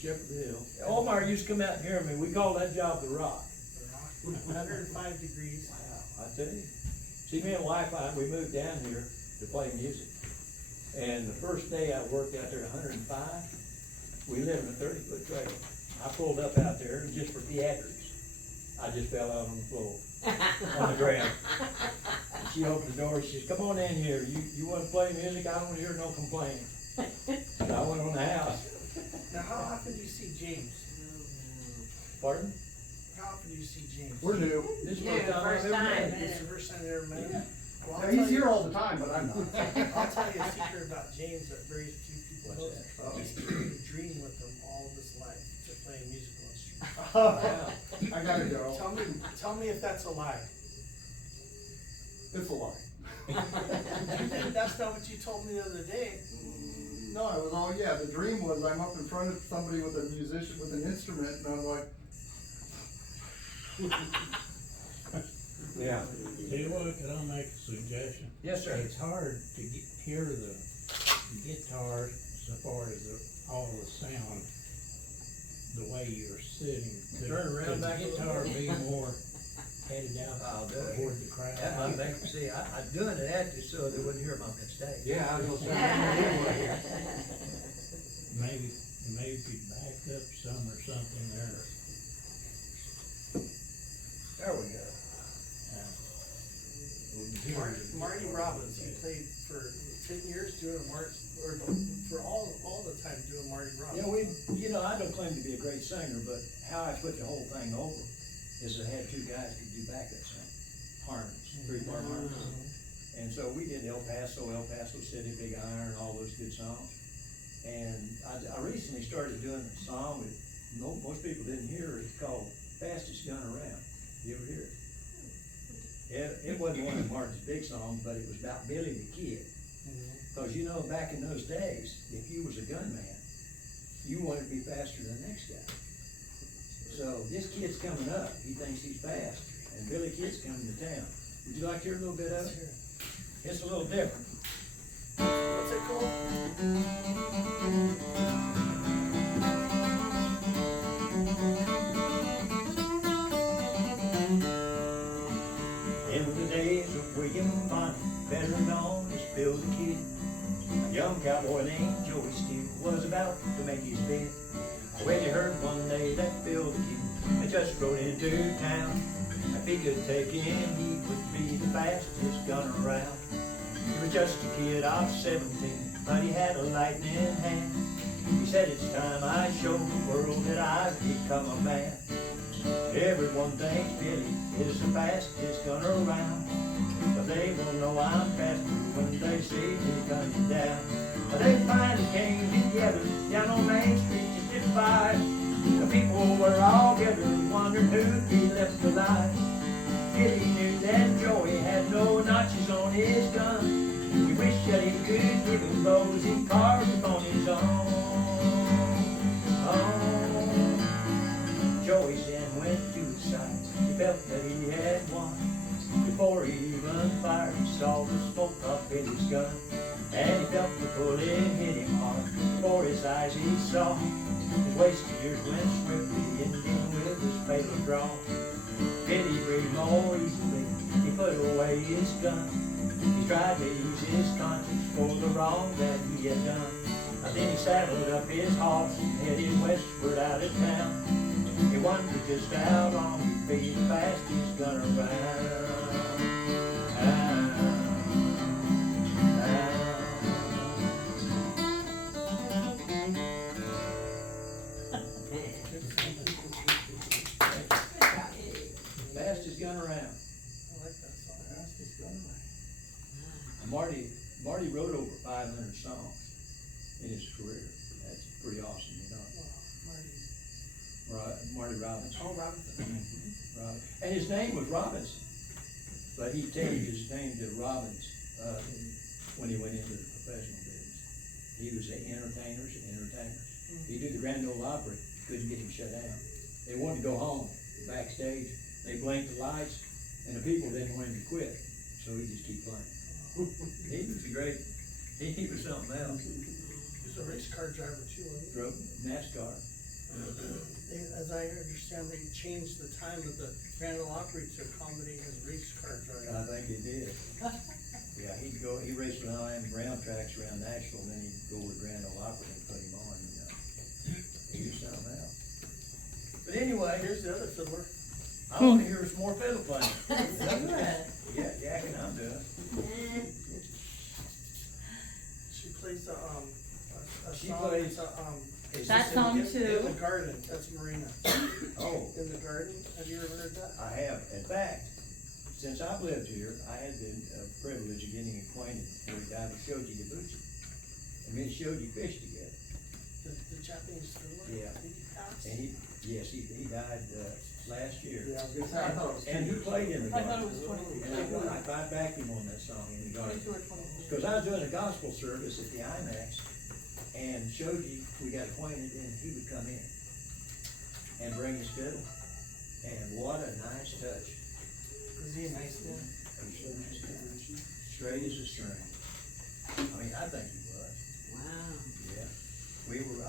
Shepherd Hill. Omar used to come out and hear me, we called that job the Rock. 105 degrees. Wow, I tell you. See, me and wife, we moved down here to play music. And the first day I worked out there at 105, we lived in a 30-foot trailer. I pulled up out there and just for theatrics, I just fell out on the floor, on the ground. And she opened the door, she says, come on in here, you wanna play music? I don't wanna hear no complaining. So I went on the house. Now, how often do you see James? Pardon? How often do you see James? We're new. This is the Yeah, first time I've first ever time. met him. It's the first time I ever met him. Well, Now, I'll he's tell here you- all the time, but I'm not. I'll tell you a secret about James that very few people know. What's that? He's carried a dream with him all of his life to play a musical instrument. Wow. I gotta go. Tell me if that's a lie. It's a lie. You think that's not what you told me the other day? No, it was all, yeah, the dream was I'm up in front of somebody with a musician, with an instrument, and I'm like, Yeah. Tell you what, could I make a suggestion? Yes, sir. It's hard to hear the guitar so far as all the sound, the way you're sitting. Turn around Could back a the little guitar bit. be more headed out I'll do it. toward the crowd? That might make, see, I'm doing it actually so they wouldn't hear my mistake. yeah, I was gonna Maybe if you back up some or something there. There we go. We can hear you. Marty Robbins, he played for 10 years doing a or for all the time doing Marty Robbins. Yeah, I don't claim to be a great singer, but how I put the whole thing over is I had two guys who could do backup singing, harmonies, three-part harmonies. And so we did El Paso City, Big Iron, all those good songs. And I recently started doing a song that most people didn't hear. It's called Fastest Gun Around. You ever hear it? It wasn't one of Martin's big songs, but it was about Billy the Kid. Cause you know, back in those days, if you was a gunman, you wanted to be faster than the next guy. So this kid's coming up, he thinks he's fast, and Billy Kid's coming to town. Would you like to hear a little bit of it? It's a little different. What's it called? In the days of William Bonney, better known as Bill the Kid, a young cowboy named Joey Steele was about to make his bed. When he heard one day that Bill the Kid had just rode into town, if he could take him, he would be the fastest gun around. He was just a kid of 17, but he had a lightning hand. He said, it's time I show the world that I've become a man. Everyone thinks Billy is the fastest gun around, but they will know I'm faster when they see me coming down. They finally came together down on Main Street just at 5. The people were all gathered, wondering who'd be left alive. Billy knew that Joey had no notches on his gun. He wished that he could give him those he carved upon his own. Joey then went to his side. He felt that he had won. Before he even fired, he saw the smoke of Billy's gun. And he felt the bullet hit him hard. Before his eyes he saw his wasted years went swiftly, ending with his fatal draw. Billy breathed more easily. He put away his gun. He tried to ease his conscience for the wrong that he had done. And then he saddled up his horse and headed westward out of town. He wondered just how long he'd be the fastest gun around. Fastest gun around. I like that song. Fastest gun around. Marty wrote over 500 songs in his career. That's pretty awesome, you know. Marty Robbins. Oh, Robinson. Robin. And his name was Robinson, but he changed his name to Robbins when he went into the professional business. He was the entertainers. He did the Grand Ole Opry, couldn't get him shut down. They wanted to go home backstage. They blinked the lights, and the people didn't want him to quit, so he just kept playing. He was a great. He was something else. He's a race car driver too, wasn't he? Drove NASCAR. As I understand, they changed the time of the Grand Ole Opry to accommodate his race car I driving. think he did. Yeah, he raced around round tracks around Nashville, and then he'd go over to Grand Ole Opry and put him on, he was something else. But anyway, Here's the other fiddler. I wanna hear some more fiddle playing. Good. Yeah, yakking I'm doing. She plays a She song, plays- it's a, Is That this in- song in the too. garden, that's Marina. Oh, In the garden, have you ever heard that? I have. In fact, since I've lived here, I had the privilege of getting acquainted before he died with Shoji Tabuchi. And me and Shoji fished together. The Japanese fiddler? Yeah. Did he pass? And he died, last year. Yeah, I was gonna say, I thought it was. And he played in the I thought it garden. was 23. And I backed him on that song in the garden. 22 or 23. Cause I was doing a gospel service at the IMAX, and Shoji, we got acquainted, and he would come in and bring his fiddle. And what a nice touch. Is he a nice man? Straight as a string. I mean, I think he was, Wow. yeah.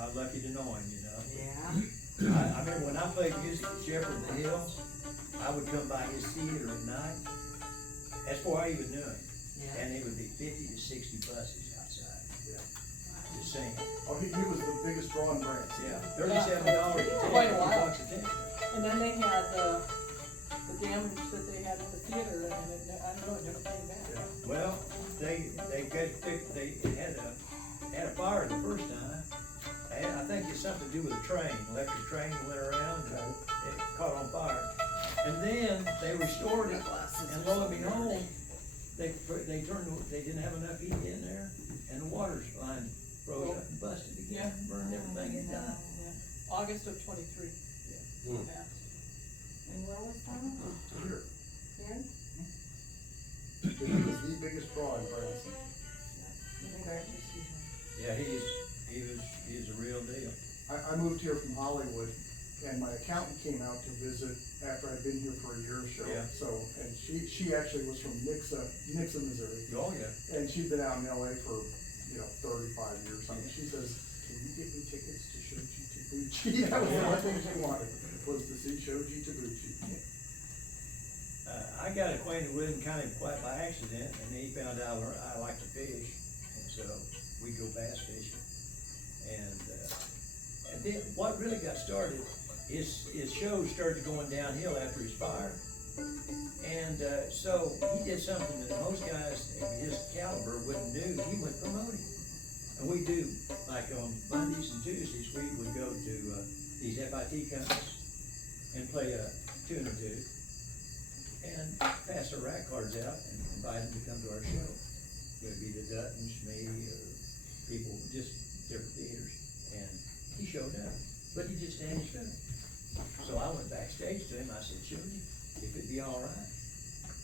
I was lucky to know him, you know. Yeah. I remember when I played music at Shepherd in the Hills, I would come by his theater at night. That's before I even knew him. Yeah. And there would be 50 to 60 buses outside. Just singing. Oh, he was the biggest draw in France. Yeah, $37 a ticket, Quite a while. $50 a ticket. And then they had the damage that they had at the theater, and I don't know, it never came back. Well, they had a fire the first time. I think it's something to do with a train, electric train that went around, and it caught on fire. And then they restored it, and lo and behold, they didn't have enough heat in there, and the water line froze up and busted again, burned everything it done. Yeah. August of 23. Yeah. Yeah. And where was that? Here. Here? He was the biggest draw in France. In the garden. Yeah, he's a real deal. I moved here from Hollywood, and my accountant came out to visit after I'd been here for a year or so. Yeah. So, and she actually was from Nixa, Missouri. Oh, yeah. And she'd been out in LA for, 35 years. I mean, she says, can you get me tickets to Shoji Tabuchi? That was the only thing she wanted, was to see Shoji Tabuchi. I got acquainted with him kind of quite by accident, and then he found out I like to fish, and so we go bass fishing. And then what really got started, his shows started going downhill after his fire. And so he did something that most guys of his caliber wouldn't do. He went promoting. And we do, like on Mondays and Tuesdays, we would go to these FIT companies and play a tune or two and pass our rack cards out and invite them to come to our show. It would be the Duttons, me, or people, just different theaters. And he showed up, but he just had his fiddle. So I went backstage to him, I said, Shoji, if it'd be all right,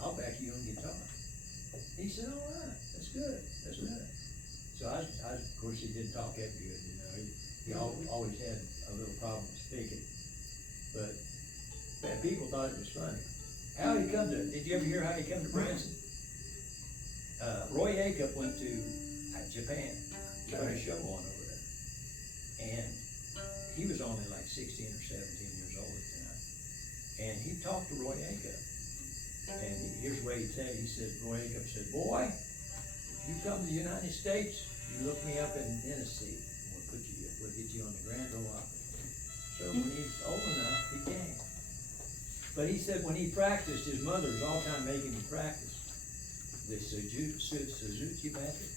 I'll back you on guitar. He said, all right, that's good, that's good. So I, of course, he didn't talk that good, he always had a little problem speaking. But people thought it was funny. How he come to, did you ever hear how he come to Branson? Roy Acuff went to Japan, put a show on over there. And he was only like 16 or 17 years old at the time. And he talked to Roy Acuff. And here's what he said, Roy Acuff said, boy, if you come to the United States, you look me up in Tennessee, and we'll get you on the Grand Ole Opry. So when he's old enough, he came. But he said when he practiced, his mother was all the time making him practice the Suzuki method,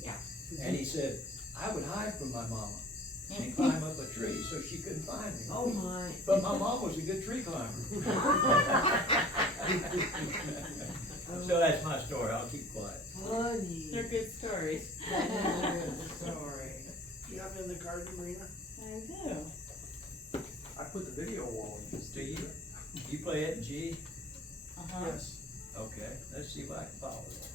Yeah. And he said, I would hide from my mama and climb up a tree so she couldn't find me. Oh my. But my mom was a good tree climber. So that's my story, I'll keep quiet. Funny. They're good stories. Sorry. You have in the garden, Marina? I do. I put the video wall in his Do you? theater. You play it in G? Uh-huh. Yes. Okay, let's see if I can follow that.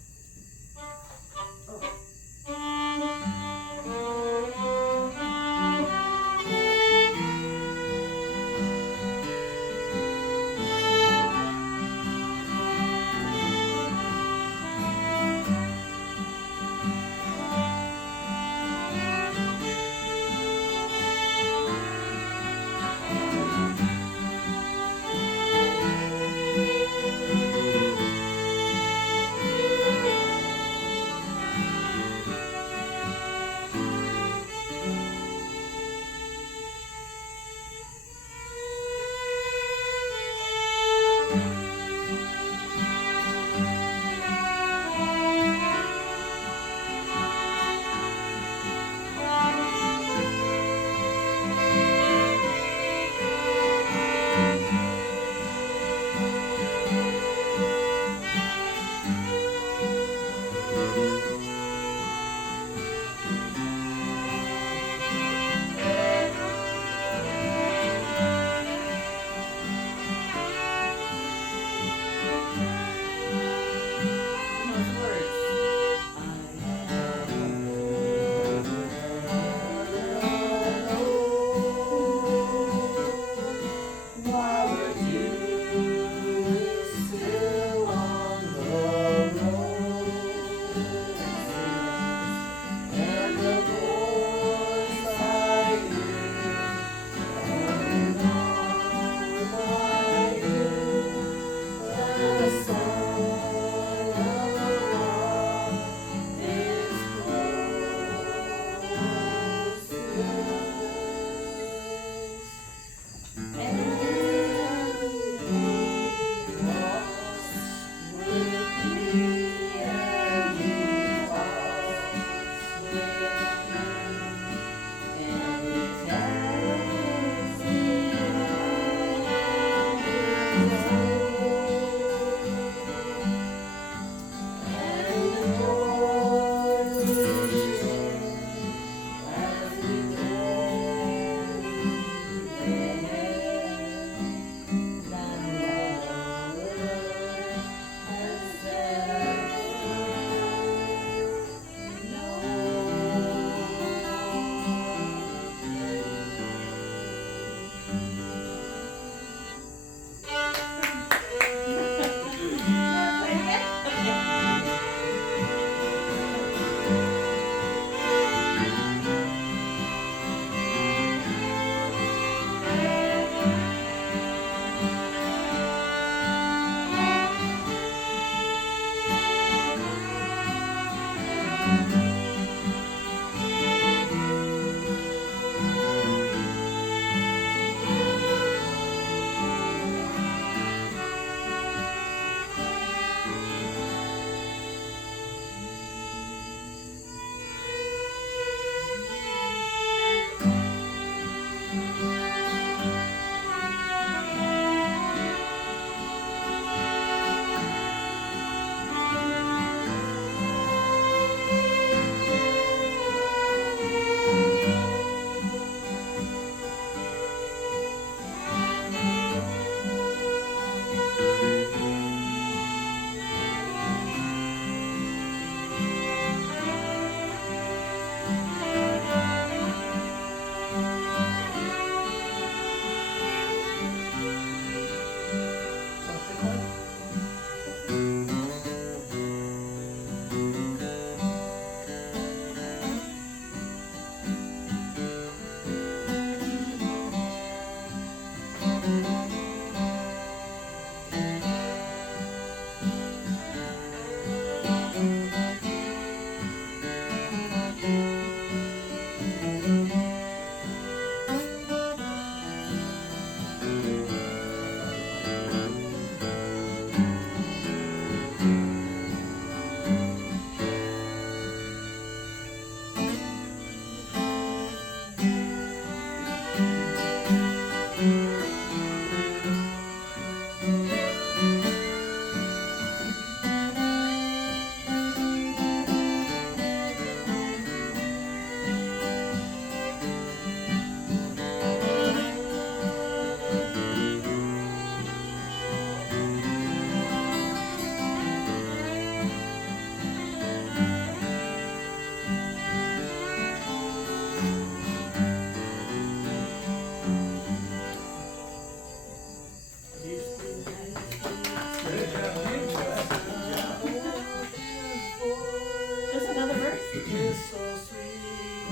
There's another verse. It's so sweet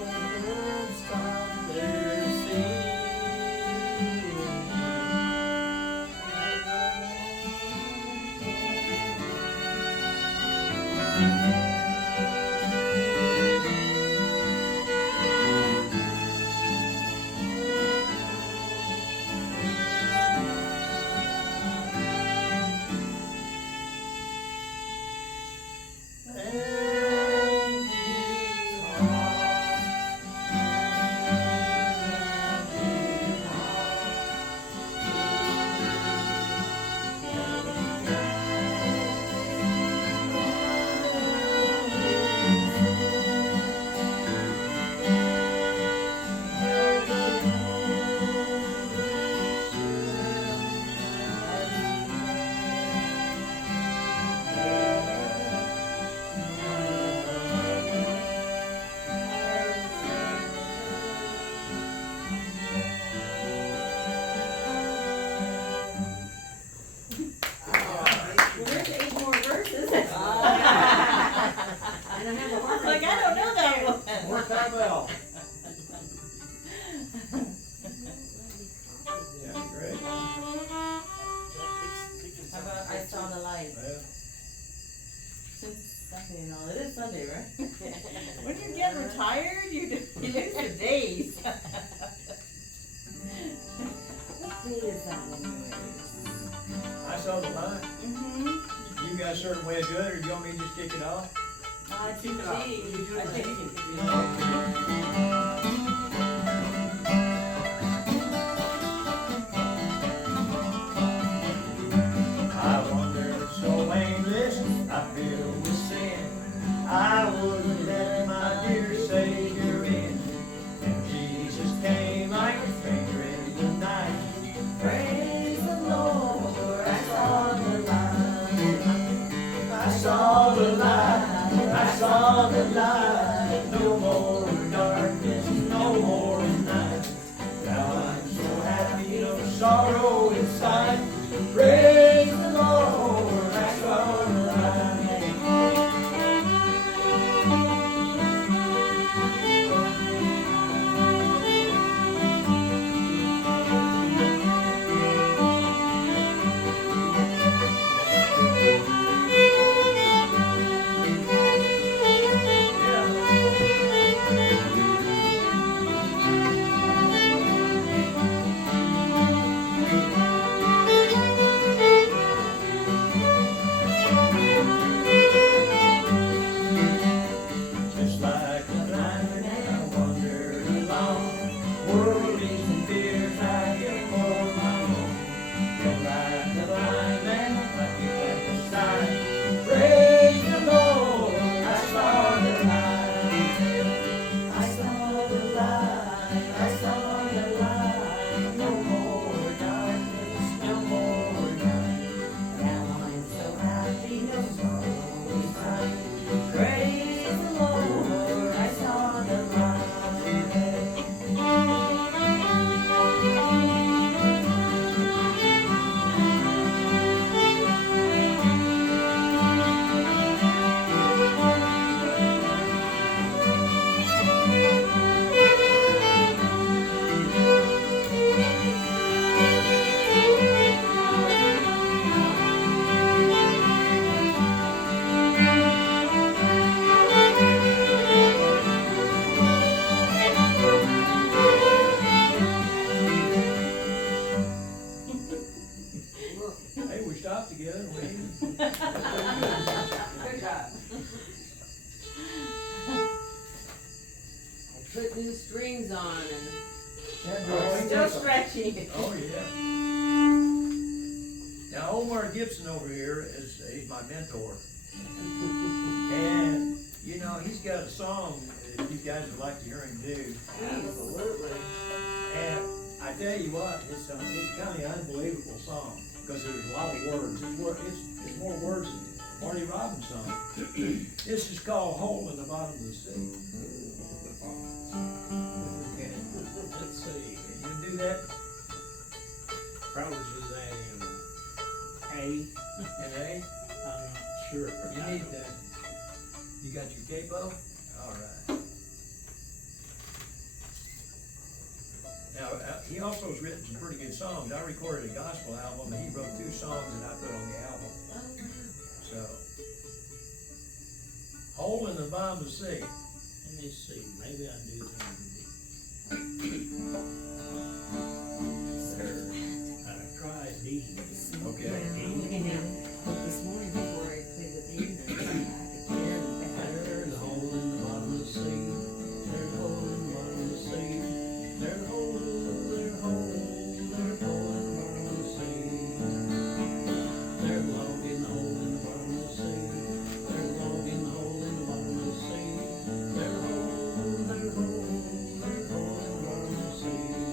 when birds stop their Well, there's 8 more verses. And I have a heart Like, I don't know that one. More time out. Yeah, great. How about I Saw the Light? Well, Since Sunday and all, it is Sunday, right? When you get retired, you lose the days. What day is that one? I saw the line. Mm-hmm. You got a certain way to do it, or you want me to just kick it off? It's usually, I think it could be. sorrow inside. Praise the Lord, I saw the light. Just like a blind man, I wandered along. Worries and fears I get for my own. Just like a blind man, I get at the side. Praise the Lord, I saw the light. I saw the light, I saw the light. No more darkness, no more night. Now I'm so happy, no sorrow inside. Praise the Lord, I saw the light. Hey, we stopped together, we. Good job. I put new strings on and Still stretching. Oh, yeah. Now, Omar Gibson over here he's my mentor. And, you know, he's got a song that you guys would like to hear him do. absolutely. And I tell you what, it's kind of an unbelievable song, because there's a lot of words. It's more words than Marty Robbins' song. This is called Hole in the Bottom of the Sea. Let's see, You do that probably do that in A, in A? I'm not sure. You need that. You got your capo? All right. Now, he also has written some pretty good songs. I recorded a gospel album, and he wrote 2 songs that I put on the album. So, Hole in the Bottom of the Sea. Let me see, maybe I do that. I tried D. Okay. This morning before I played with Ethan, I had again, There's a hole in the bottom of the sea. There's a hole in the bottom of the sea. There's a hole, there's a hole, there's a hole in the bottom of the sea. There's a log in the hole in the bottom of the sea. There's a log in the hole in the bottom of the sea. There's a hole, there's a hole, there's a hole in the bottom of the sea.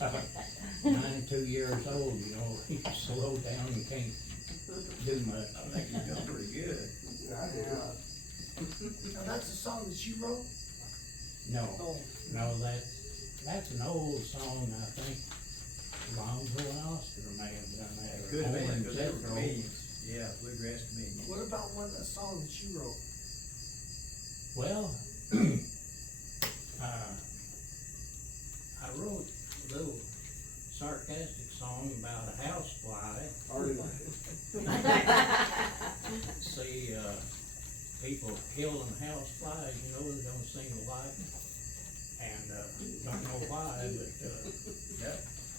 about 92 years old, you know, you slow down, you can't do much. I think you're doing pretty good. Yeah, I do. Now, that's a song that you wrote? No, Oh, no, that's an old song, I think. Lonzo and Oscar may have done that. or Good Horn man, because they were Jethro. comedians. Yeah, bluegrass comedians. what about a song that you wrote? Well, I wrote a little sarcastic song about a housefly. Already like it. See, people killing houseflies, you know, they don't seem to like it. And, don't know why, but, Yep.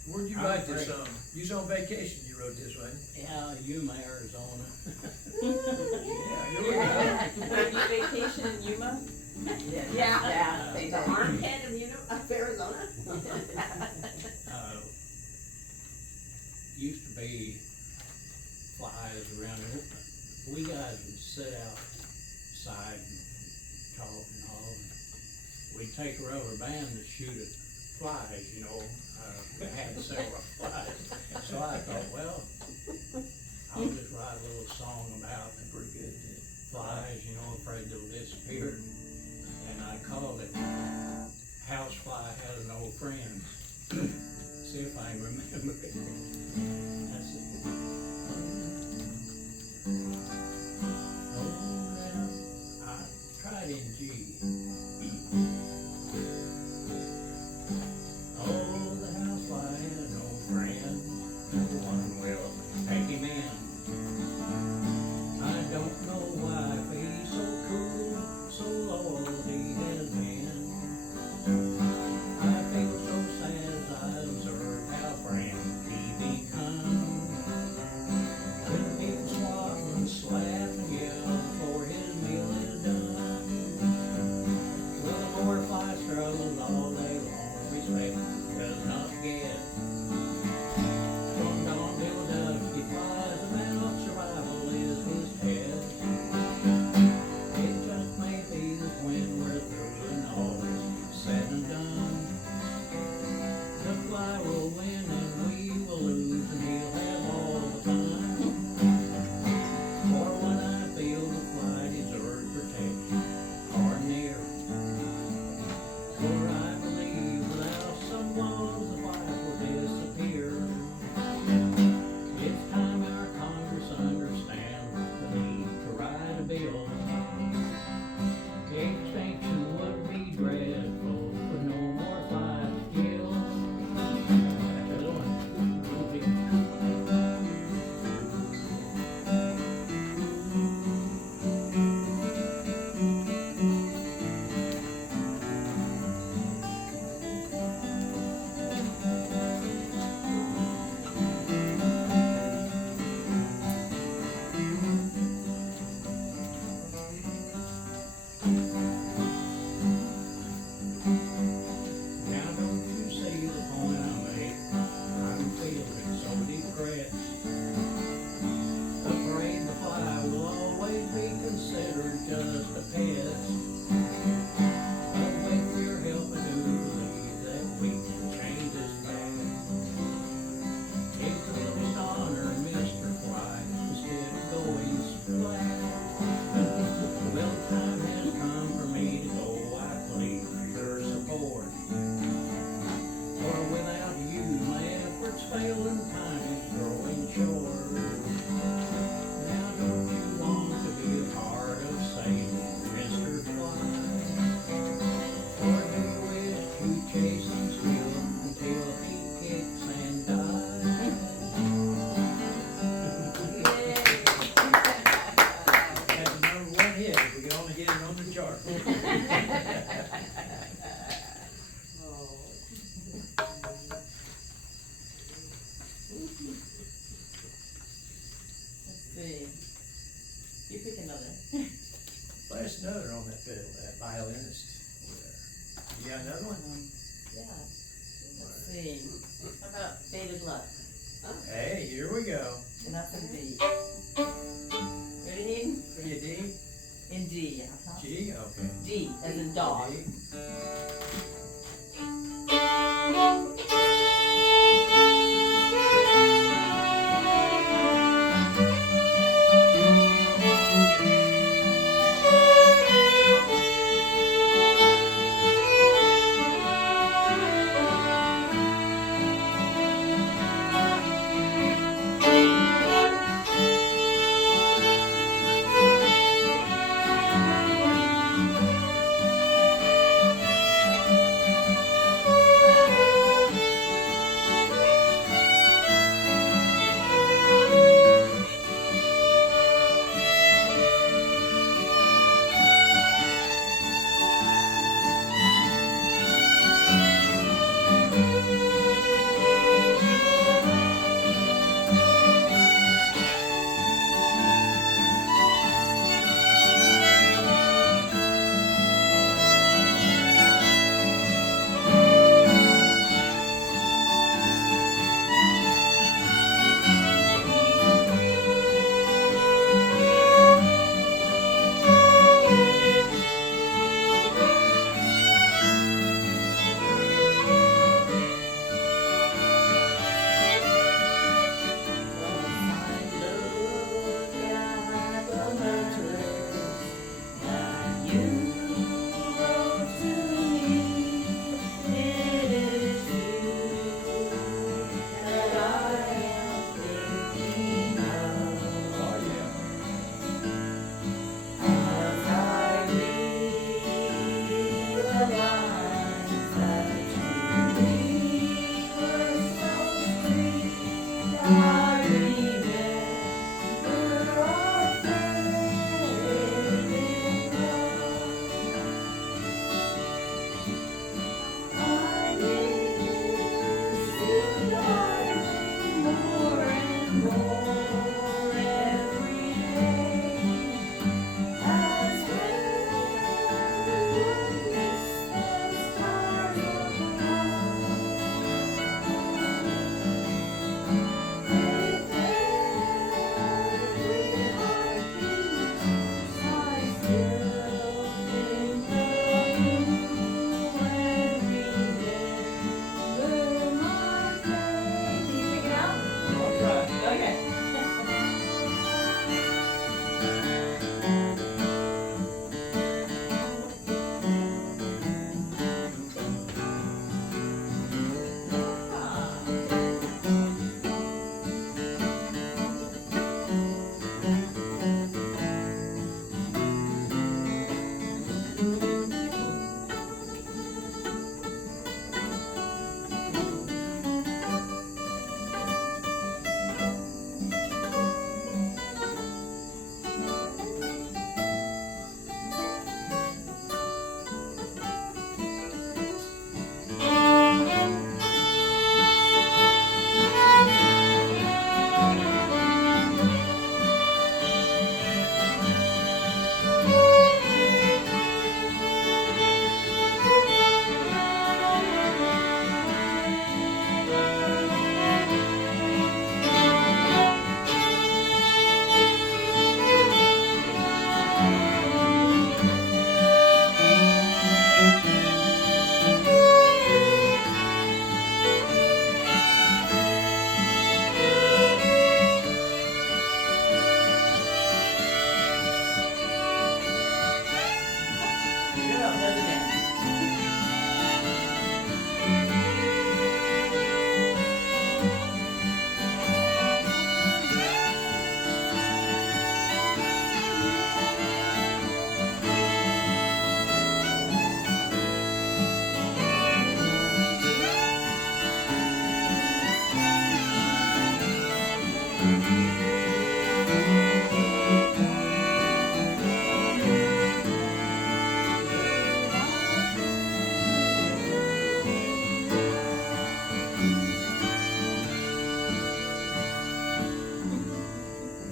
Where'd you I'm write this afraid- song? You was on vacation, you wrote this, wasn't yeah, Yuma, Arizona. you? Yeah, you were. Wait, you vacation in Yuma? Yeah, the armpit of, Arizona. Used to be flies around here. We guys would sit outside and talk and all. And we'd take a rubber band to shoot at flies, you know. We had several flies. So I thought, well, I'll just write a little song about Pretty good. flies, you know, afraid they'll disappear. And I called it Housefly Has No Friends. See if I can remember it. Let's see. I tried in G. Oh, the housefly had no friend. No one will take him in. I don't know why he's so cool, so loyal he has been. I feel so sad as I observe how friends he become. When people swat and slap and yell before his meal is done. Well, the more fly struggles all day long, respect does not get. From dawn till dusk he flies about, survival is his test. It just may be that when we're through and all is said and done, the fly will win and we will lose and he'll have all the fun. For when I feel the fly deserves protection, far and near. For I believe without some laws the fly will disappear. It's time our Congress understands the need to write a bill. Extinction would be dreadful with no more flies to kill. That's the one. Now don't you see the point I make? I'm feeling so depressed. Afraid the fly will always be considered just a pest. But with your help I do believe that we can change this fact. It will just honor Mr. Fly instead of going splat. Well, time has come for me to go, I plead for your support. For without you, my efforts fail and time is growing short. Now don't you want to be a part of saving Mr. Fly? Or do you wish to chase him still until he kicks and dies? That's the #1 hit, if we could only get it on the chart. Let's see. You pick another. Play us another on that fiddle, that violinist over there. You got another one? Yeah. Let's see. How about Faded Luck? Hey, here we go. And that's in D. Ready, Hayden? Pretty D? In D, uh-huh. G, okay. D, as in dog. D. out, let it in.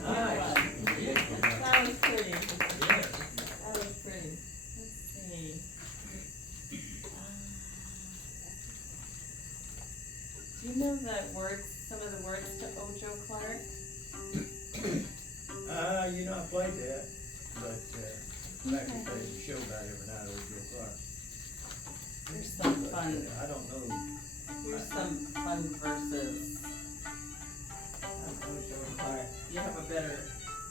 Nice. That was pretty. Yes. That was pretty. Let's see. Do you know the words, some of the words to Ojo Clark? You know, I played that, but, back in the day, the show about every night over Joe Clark. Here's some But, fun, I don't know, here's some fun verses of Ojo Clark. You have a better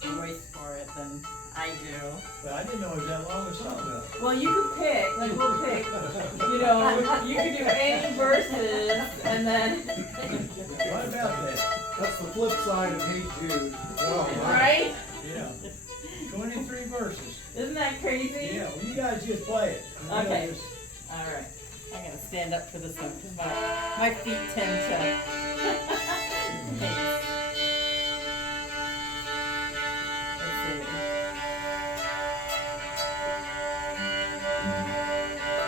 voice for it than I do. but I didn't know it was that long a song though. Well, you could pick, like we'll pick, you know, you could do any verses and then, What about that? That's the flip side of Hey Jude. Oh, my. right? Yeah. 23 verses. Isn't that crazy? Yeah, well, you guys just play it. We'll Okay. just- Alright, I gotta stand up for this one, cause my feet tend to. Thanks. Let's see.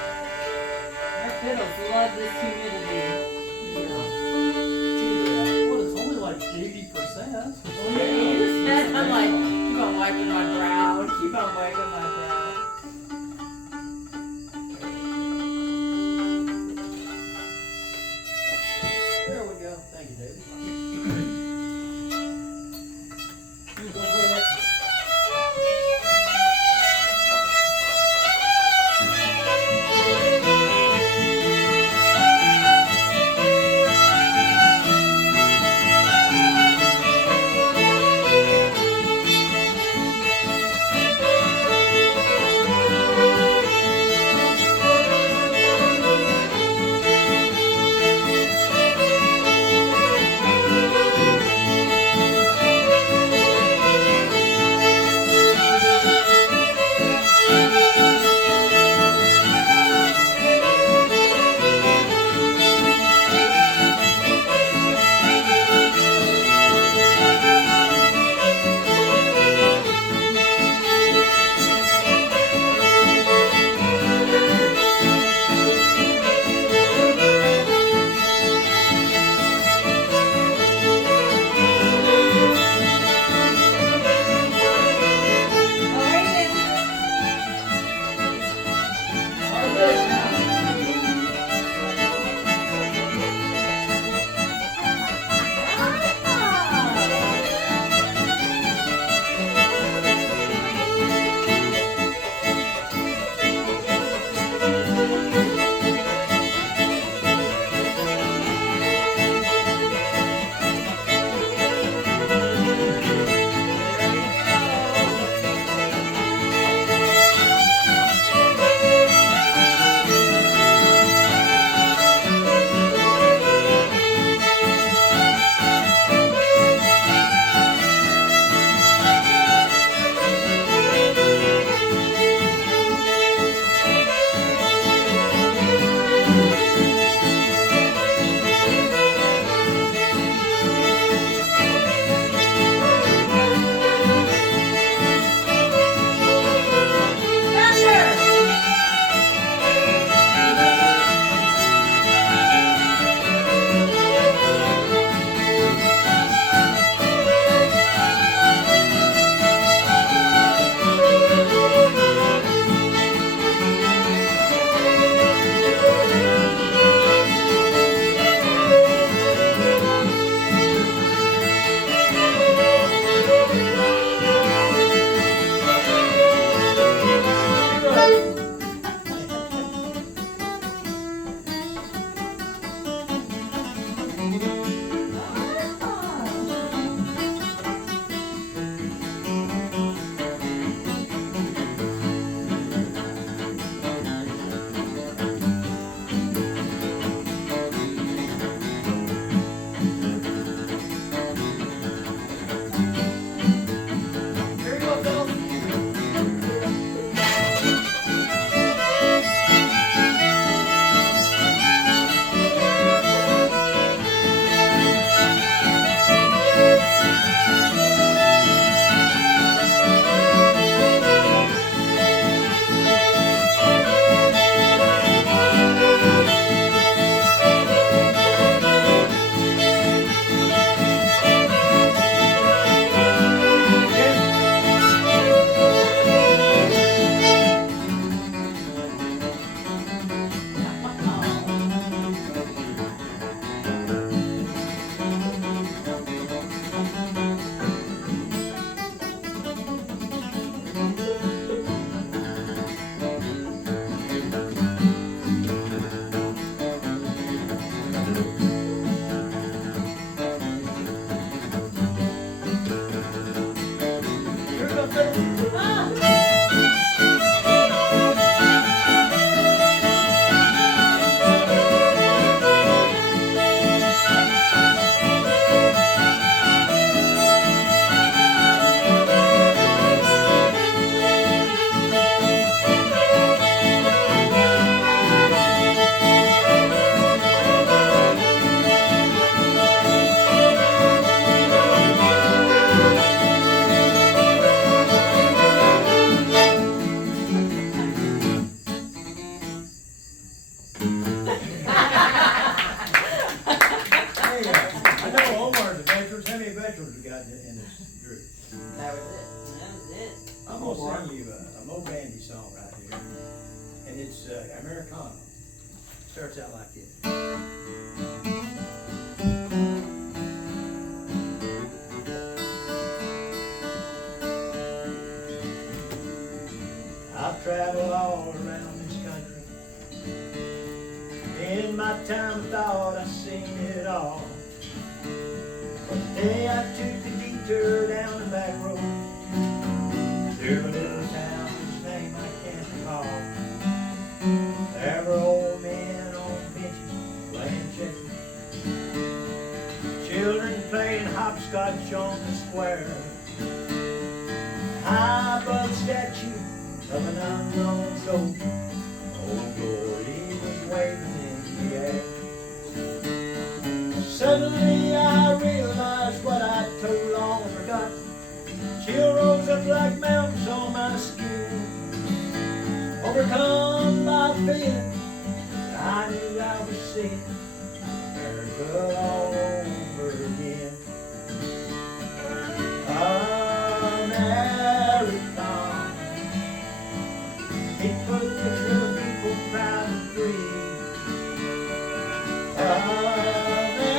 Our fiddles love this humidity. Well, it's only like 80%. I'm like, keep on wiping my brow, keep on wiping my brow. There we go. Thank you, David. Thank It's Americana. Starts out like this. I've traveled all around this country. In my time I thought I'd seen it all. But the day I took the detour down the back road through a little town whose name I can't recall. There were old men on benches playing checkers, children playing hopscotch on the square. High above the statue of an unknown soul, old glory was waving in the air. Suddenly I realized what I'd too long forgot. Chill rose up like mountains on my skin. Overcome by fear, I knew I was seeing America all over again. America, it put the true people proud and free. America,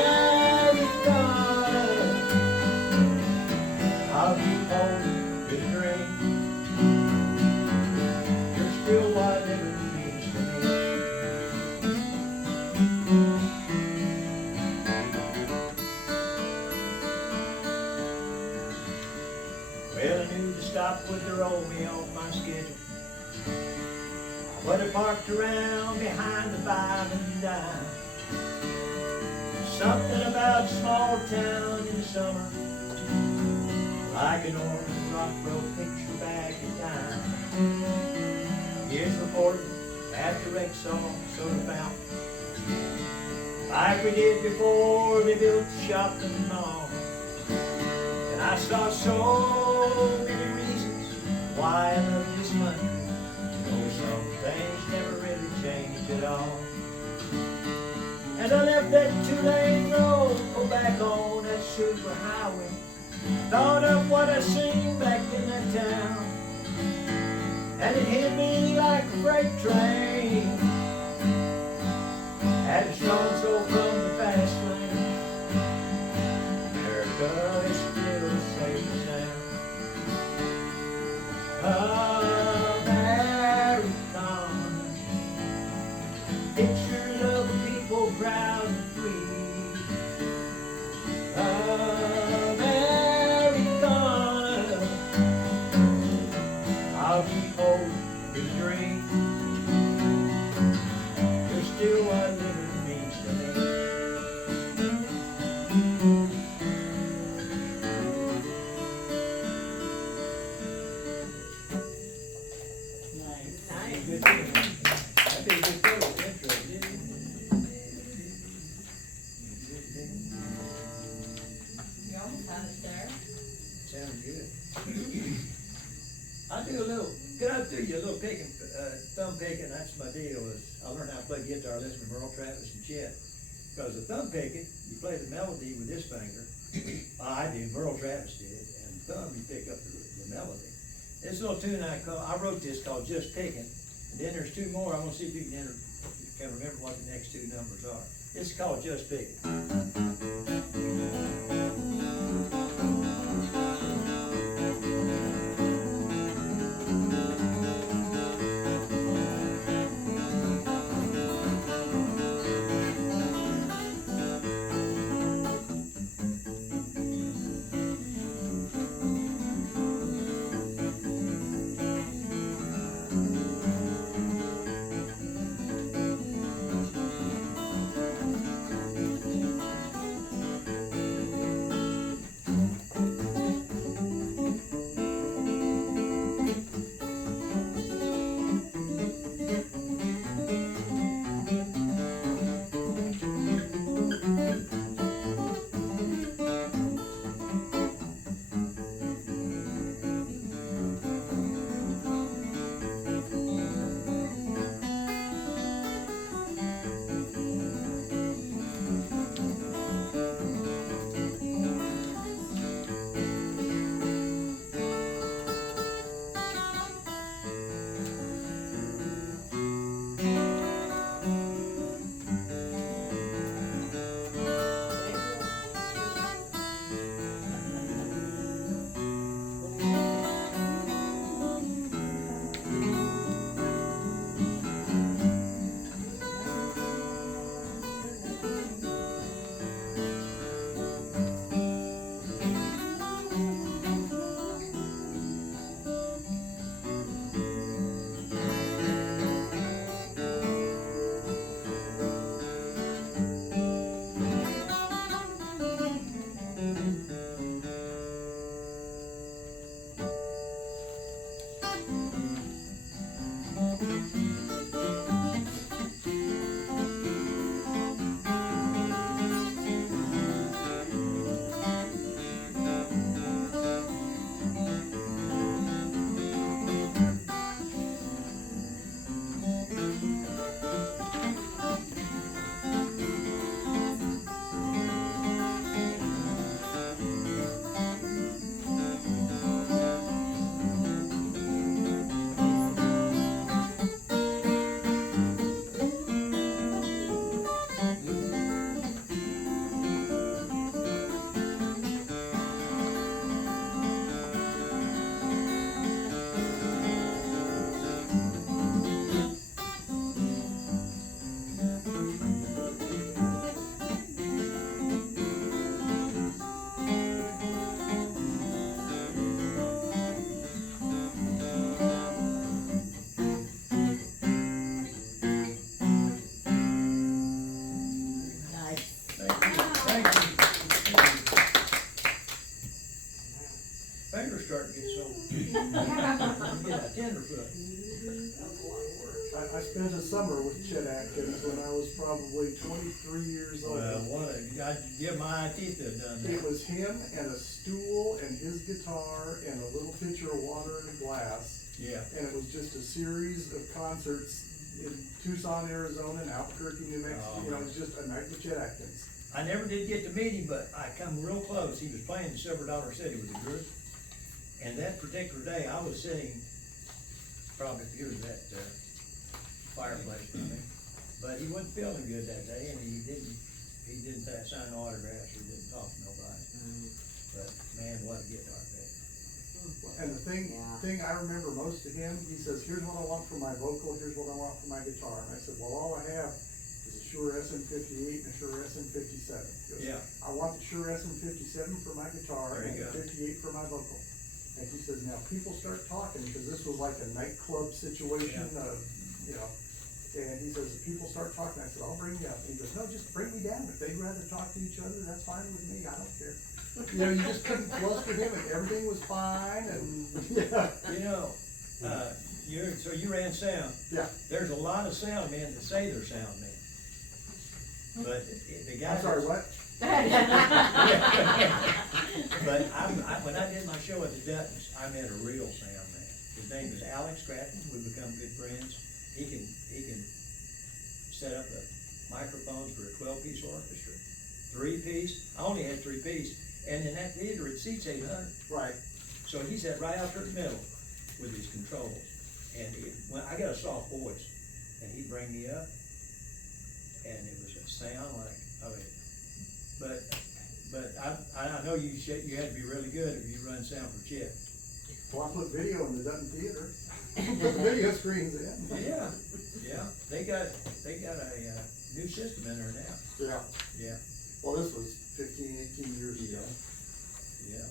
I'll keep holding the dream. You're still what living means to me. Well, I knew to stop would throw me off my schedule. I would have parked around behind the 5 and dime. Something about small town in the summer, like an Norman Rockwell picture back in time. Years reported at the Rexall soda fountain, like we did before they built the shopping mall. And I saw so many reasons why I love this country. Though some things never really changed at all. And I left that 2-lane road, go back on that super highway. Thought of what I seen back in that town, and it hit me like a freight train. Had a strong soul from the fast lane. America is still safe and sound. America, pictures of the people proud and free. America, I'll keep holding your dream. You're still what living means to me. Nice. Nice. Good thing. That'd be a good photo intro, didn't it? You almost had it there. Sounds good. I do a little, can I do you a little picking, thumb picking? That's my deal. Is I learned how to play guitar listening to Merle Travis and Chet. Because the thumb picking, you play the melody with this finger. I did, Merle Travis did, and thumb you pick up the melody. This little tune I wrote this called Just Picking. And then there's 2 more. I want to see if you can remember what the next 2 numbers are. This is called Just Picking. spent a summer with Chet Atkins when I was probably 23 years old. Well, I'd give my teeth to have done It that. was him and a stool and his guitar and a little pitcher of water in a glass. Yeah, And it was just a series of concerts in Tucson, Arizona, and Albuquerque, New Mexico. Oh. You know, it was just a night with Chet Atkins. I never did get to meet him, but I come real close. He was playing the Silver Dollar City with the group. And that particular day, I was sitting probably near that fireplace with me. But he wasn't feeling good that day, and he didn't sign autographs or didn't talk to nobody. But man, what a guitar player. And the thing I remember most of him, he says, here's what I want for my vocal, here's what I want for my guitar. And I said, well, all I have is a Shure SM58 and a Shure SM57. He goes, Yeah. I want the Shure SM57 for my guitar There and you the go. 58 for my vocal. And he says, now people start talking, because this was like a nightclub situation of, you know, and he says, if people start talking, I said, I'll bring you up. And he goes, no, just bring me down. If they'd rather talk to each other, that's fine with me, I don't care. You know, you just couldn't fluster him and everything was fine and, yeah. You know, so you ran sound. Yeah. There's a lot of sound men that say they're sound men. But the guy. I'm sorry, what? But when I did my show at the Duttons, I met a real sound man. His name is Alex Gratton. We've become good friends. He can set up the microphones for a 12-piece orchestra. 3-piece, I only had 3-piece, and in that theater it seats 800. Right. So he sat right out there in the middle with his controls. And when I got a soft voice, and he'd bring me up, and it was a sound like, but I know you had to be really good if you run sound for Chet. Well, I put video in the Dutton Theater. Put the video screens in. Yeah, they got a new system in there now. Yeah. Yeah, Well, this was 15, 18 years ago. yeah.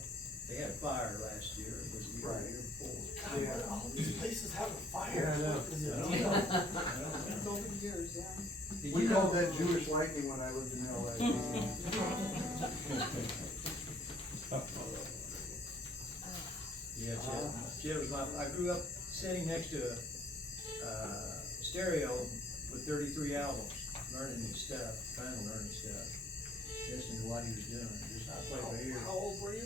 They had a fire last year, it was the year Right. before. God, why do all these places have a fire? Yeah, I know. What is it? I don't You know. know, I don't know. It's over the years, yeah. Did We you called know- that Jewish lightning when I lived in LA. Yeah, Chet was I grew up sitting next to a stereo with 33 albums, learning his stuff, trying to learn his stuff, listening to what he was doing. I played by ear. How old were you?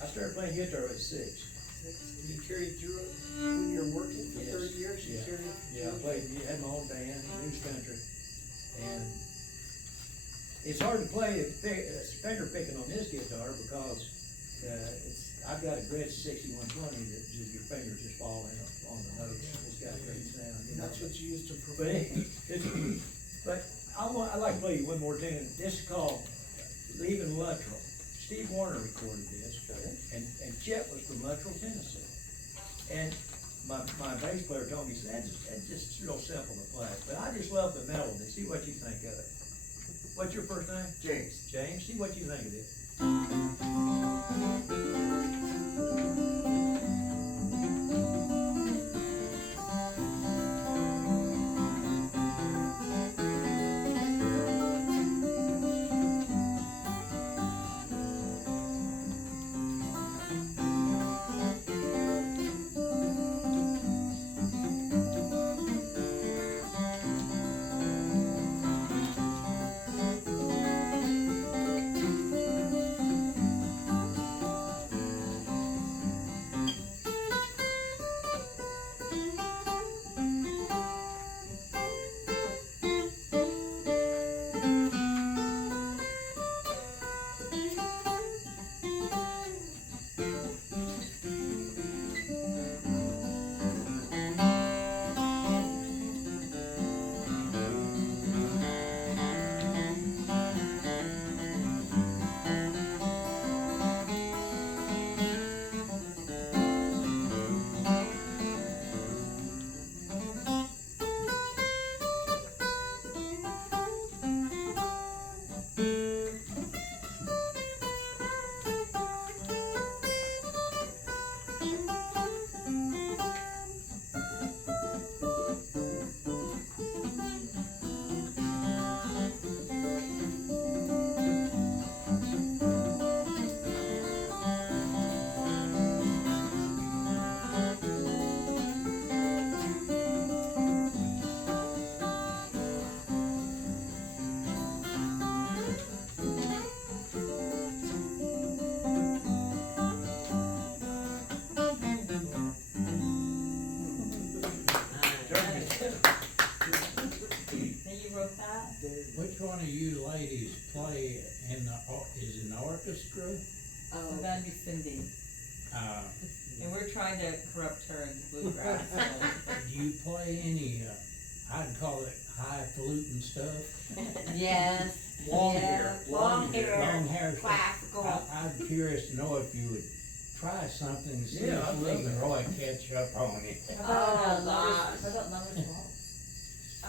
I started playing guitar at 6. 6. And you carried through it when you were working for Yes. 30 years? You Yeah. carried it Yeah, I through? had my own band, News Country, and it's hard to play finger picking on this guitar because I've got a Gretsch 6120 that just your fingers just fall in on the notes. It's got a great sound. You And know? that's what you used to But perform? but I'd like to play you one more tune. This is called Leaving Luttrell. Steve Warner recorded this, and Chet was from Luttrell, Tennessee. And my bass player told me, he said, that's just real simple to play. But I just love the melody. See what you think of it. What's your first name? James. James. See what you think of this. wrote that. Which one of you ladies play in the, is in the orchestra? So Oh, that'd be Cindy. And we're trying to corrupt her in bluegrass, so. Do you play any, I'd call it highfalutin stuff? Yes. Long Yeah, hair, long hair. Long hair stuff? Classical. I'm curious to know if you would try something, and see Yeah, I'd if love Lee and that. Roy catch up on it. How about, Oh, Lovers, gosh. how about Lovers Waltz?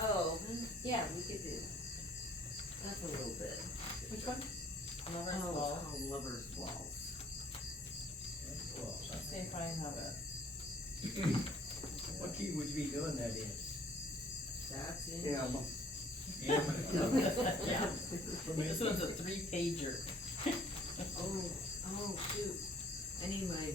Oh, yeah, we could do. that's a little bit. Which one? Lovers Oh, Waltz. it's called Lover's Waltz. Let's see if I have it. What key would you be doing that in? That's it. Yeah, Yeah. This one's a 3-pager. Oh, shoot. Anyway,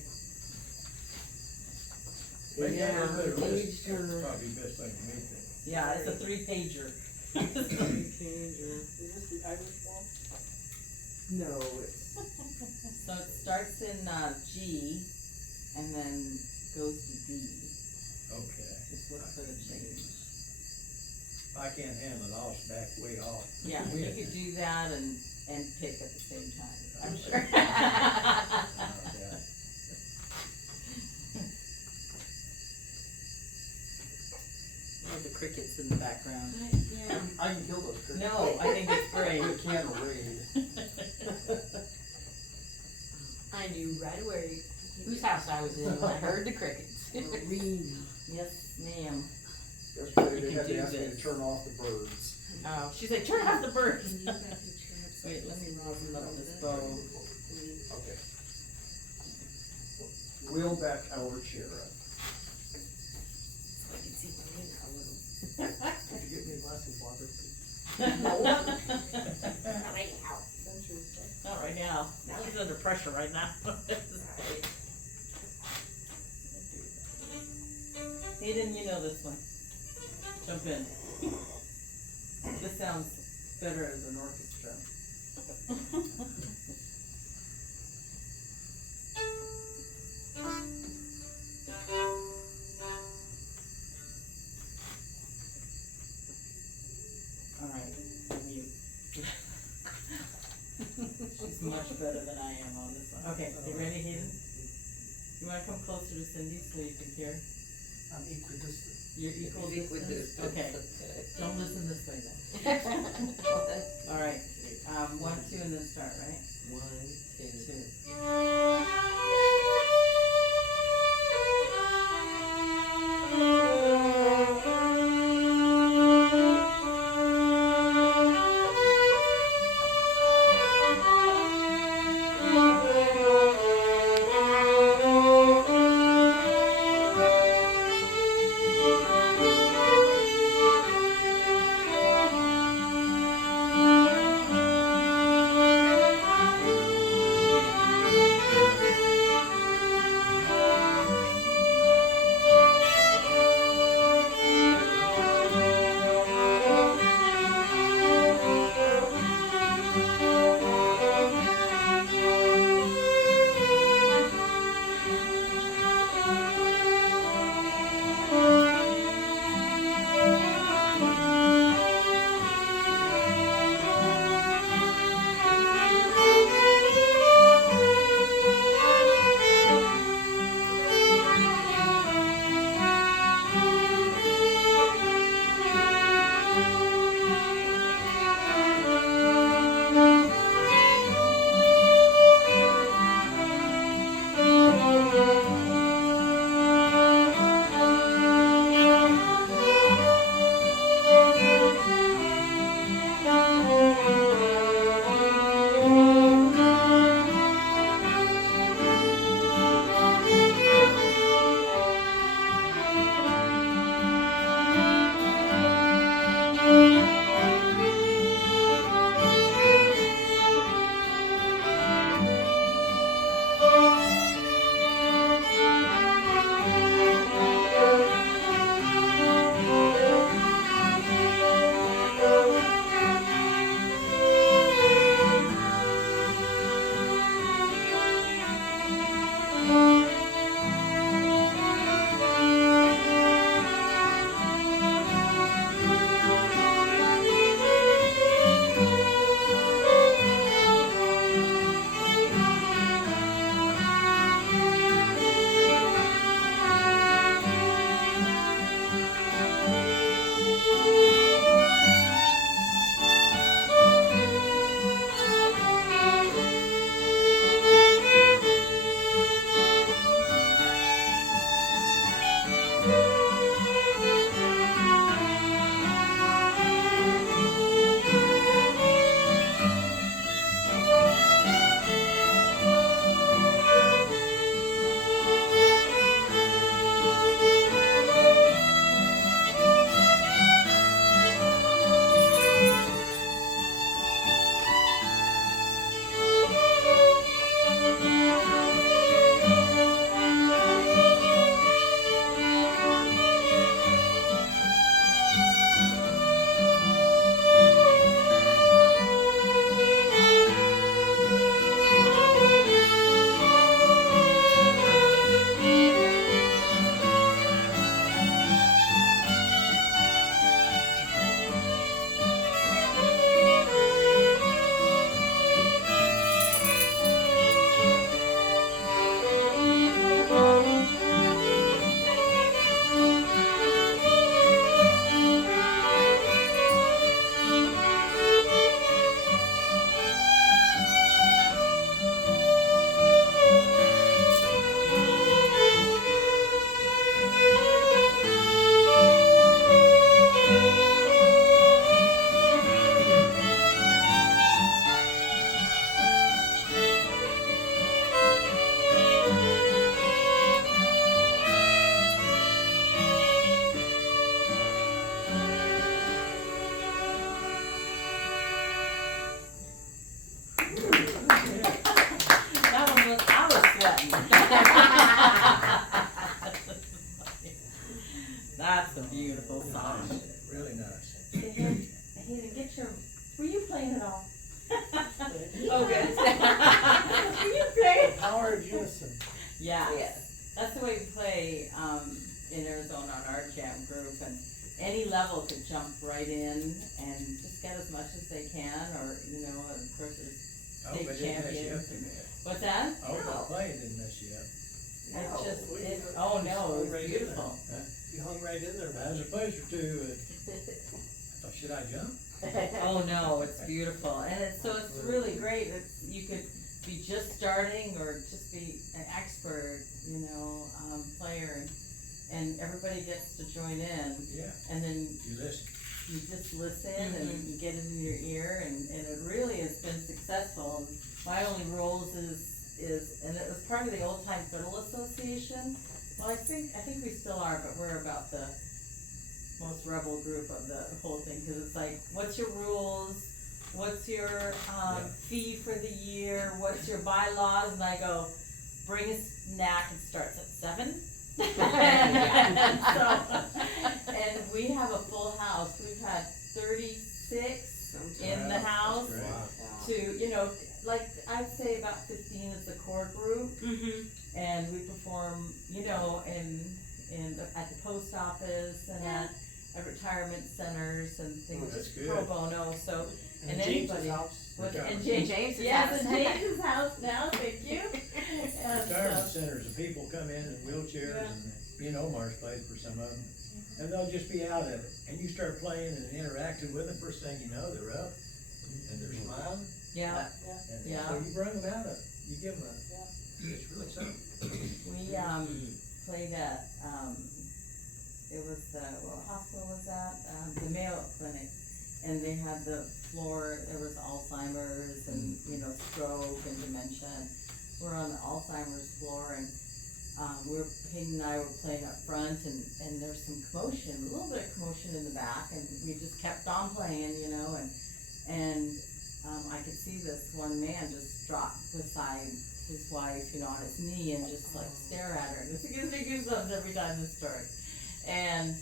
Maybe Yeah, I better page list. turner. That's probably the best thing to make it. Yeah, it's a 3-pager. pager. Is this the Irish wall? No, it's, So it starts in, G, and then goes to D. Okay. Just look for the change. If I can't handle it, I'll back way off. Yeah, you could do that and pick at the same time, I'm sure. Yeah. Oh, the crickets in the background. yeah. I can kill those crickets. No, I think it's great. We can't raid. I knew right away whose house I was in when I heard the crickets. Marina. Yes, ma'am. Yesterday You they can had do to ask me to this. turn off the birds. Oh, she's like, turn off the birds. Can you back your chair up? Wait, let me rosin up this Please. bow. Okay. Wheel back our chair up. So I can see Marina a little. Could you get me a glass of water, please? Right out. Not right now. She's under pressure right now. Hayden, you know this one. Jump in. This sounds better as an orchestra. Alright, mute. She's much better than I am on this one. Okay, you ready, Hayden? You wanna come closer to Cindy so you can hear? I'm equidistant. You're equal distance? Okay, don't listen this way then. Alright, 1, 2, and then start, right? 1, 2. 2. Yeah. Yes. That's the way we play, in Arizona on our jam group, and any level could jump right in and just get as much as they can, or, you know, and of course there's I hope it didn't mess you up champions. too bad. What's that? I hope that plane didn't mess you up. It's just, we- oh no, it was right in beautiful. You hung right in there, That man. was a place or two, I thought, should I jump? Oh no, it's beautiful, and it's, so it's really great, you could be just starting or just be an expert, you know, player, and everybody gets to join in, Yeah, and then you listen. you just listen and you get it in your ear, and it really has been successful. My only rules is, and it was part of the Old Time Fiddle Association. Well, I think we still are, but we're about the most rebel group of the whole thing, cause it's like, what's your rules? What's your, fee for the year? What's your bylaws? And I go, bring a snack, it starts at 7. And we have a full house, we've had 36 in the Wow, house, that's great. to, you know, like, I'd say about 15 is the core group, and we perform, you know, at the post office and at retirement centers and things, that's just pro good. bono, so, and James's anybody. house. With, Retirement. and In James, James's yes, house. in James's house now, thank you. And, Retirement centers, and people come in wheelchairs, Yeah. and, you know, Marsh played for some of them, and they'll just be out of it, and you start playing and interacting with them, first thing you know, they're up, and they're smiling, yeah, and Yeah. so you bring them out of it, you give them it's really something. we, played at, it was the, what hospital was that? The Mayo Clinic, and they had the floor, there was Alzheimer's and, you know, stroke and dementia. We're on the Alzheimer's floor, and, Hayden and I were playing up front, and there's some commotion, a little bit of commotion in the back, and we just kept on playing, you know, and I could see this one man just drop beside his wife, you know, on his knee and just like stare at her, and this gives me goosebumps every time this story. And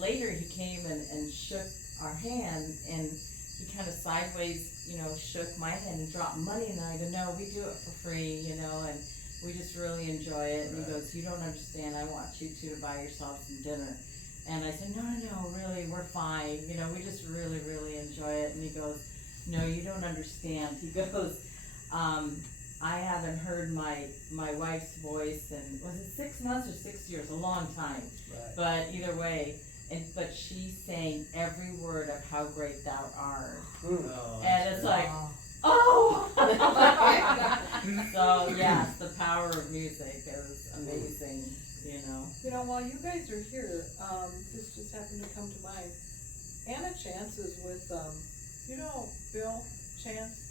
later he came and shook our hand, and he kind of sideways, you know, shook my hand and dropped money, and I go, no, we do it for free, you know, and we just really enjoy it. And he goes, you don't understand, I want you two to buy yourself some dinner. And I said, no, really, we're fine, you know, we just really, really enjoy it. And he goes, no, you don't understand. He goes, I haven't heard my wife's voice in, was it 6 months or 6 years? A long time. Right. But either way, but she sang every word of how great thou art. Oh, And that's it's great. like, oh! So yes, the power of music is amazing, you know. You know, while you guys are here, this just happened to come to mind. Anna Chance is with, you know, Bill Chance?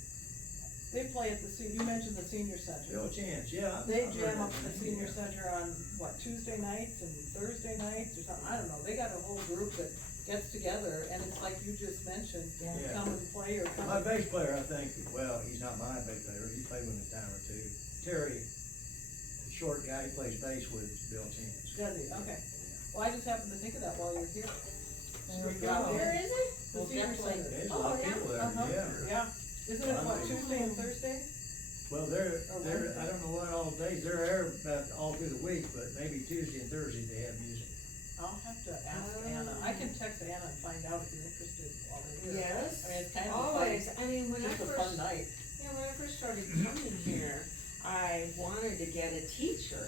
They play at you mentioned the senior center. Bill Chance, yeah. They I've jam heard up that at the name, senior yeah. center on, what, Tuesday nights and Thursday nights or something, I don't know, they got a whole group that gets together, and it's like you just mentioned, Yeah. come and play or come. My bass player, I think, well, he's not my bass player, he played with me a time or two. Terry, the short guy, he plays bass with Bill Chance. Does he? Okay. Well, I just happened to think of that while you're here. There we Drop go. in. Where is it? The Well, senior definitely. center. There's a lot of people there, Uh-huh. yeah. Yeah, isn't it what, Tuesday and Thursday? Well, they're, I don't know what all days, they're there about all through the week, but maybe Tuesday and Thursday they have music. I'll have to ask Anna, I can text Anna and find out if you're interested while they're here. Yes, I mean, it's kind of always, fun, I mean, when I just a fun first, night. when I first started coming here, I wanted to get a teacher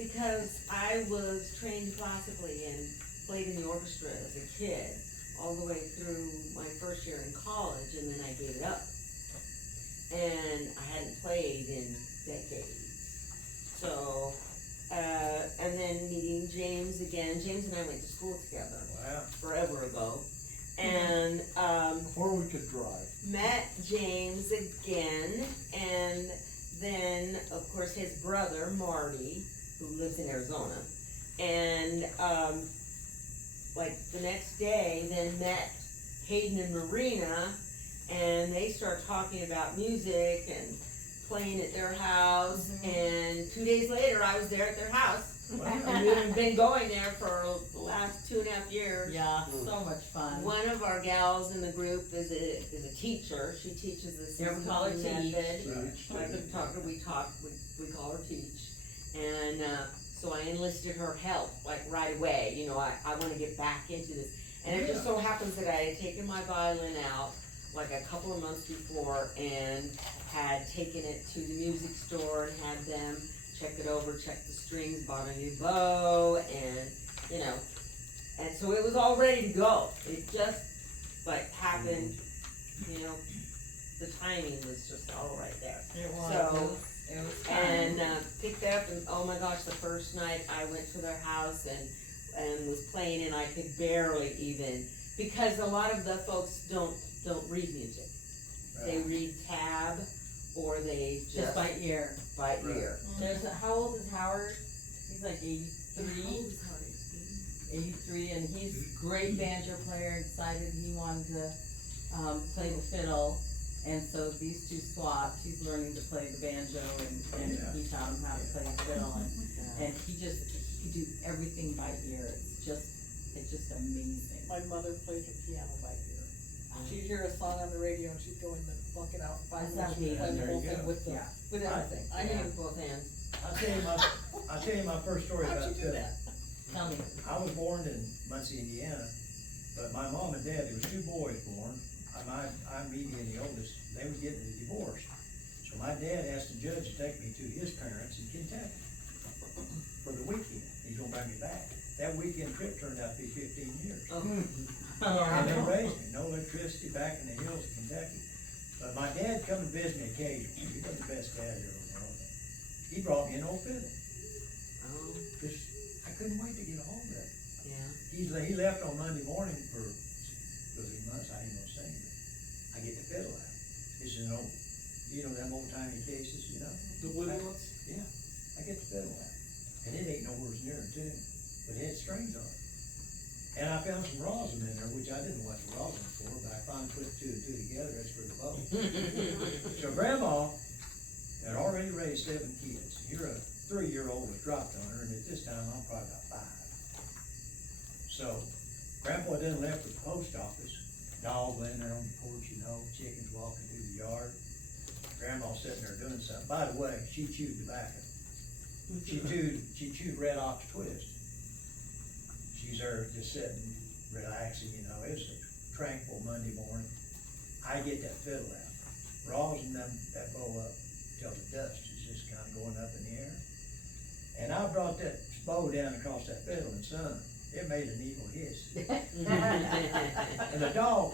because I was trained classically and played in the orchestra as a kid, all the way through my first year in college, and then I gave it up. And I hadn't played in decades. So, and then meeting James again, James and I went to school together Wow. forever ago. And, Before we could drive. met James again, and then, of course, his brother, Marty, who lives in Arizona. And, like, the next day, then met Hayden and Marina, and they start talking about music and playing at their house, and 2 days later, I was there at their house. And we've been going there for the last 2.5 years. Yeah, so much fun. One of our gals in the group is a teacher. She teaches the Yeah, we call her system Teach. method. Right. I could talk her, we call her Teach. And, so I enlisted her help, like right away, you know, I wanna get back into this. And it just so happens that I had taken my violin out like a couple of months before and had taken it to the music store and had them check it over, check the strings, bought a new bow, and, you know, and so it was all ready to go. It just, like, happened, you know, the timing was just all right there. It was, So, it was fun. And, picked up, and oh my gosh, the first night I went to their house and was playing, and I could barely even, because a lot of the folks don't read music. They read tab, or they Just by ear. by ear. There's how old is Howard? He's like 83. 83, and he's a great banjo player. Decided he wanted to play the fiddle, and so these two swapped. He's learning to play the banjo, and he taught him how to play the fiddle, and he do everything by ear. It's just amazing. My mother played the piano by ear. She'd hear a song on the radio and she'd go in and plunk it out in 5 That's minutes, how and play the there whole you thing go. with the, Yeah. with everything. I mean, both hands. I'll tell you my first story How'd about you do fiddle. that? Tell me. I was born in Muncie, Indiana, but my mom and dad, there was 2 boys born. I'm me being the oldest, they were getting a divorce. So my dad asked the judge to take me to his parents in Kentucky for the weekend. He's gonna bring me back. That weekend trip turned out to be 15 years. And they raised me, no electricity back in the hills of Kentucky. But my dad come and visit me occasionally. He was the best dad I ever known. He brought me an old fiddle. Oh, Just, I couldn't wait to get a hold of it. yeah. He left on Monday morning for 3 months, I ain't gonna sing, but I get the fiddle out. This is an old, you know, them old timey cases, you know? The wooden ones? Yeah, I get the fiddle out. And it ain't nowhere near a tune, but it had strings on it. And I found some rosin in there, which I didn't know what the rosin was for, but I finally put 2 and 2 together, that's for the bow. So grandma had already raised 7 kids. Here a 3-year-old was dropped on her, and at this time I'm probably about 5. So grandpa done left for the post office, dog laying there on the porch, you know, chickens walking through the yard. Grandma sitting there doing something. By the way, she chewed tobacco. She chewed Red Ox Twist. She's there just sitting, relaxing, you know. It was a tranquil Monday morning. I get that fiddle out, rosin that bow up till the dust is just kind of going up in the air. And I brought that bow down across that fiddle, and son, it made an evil hiss. And the dog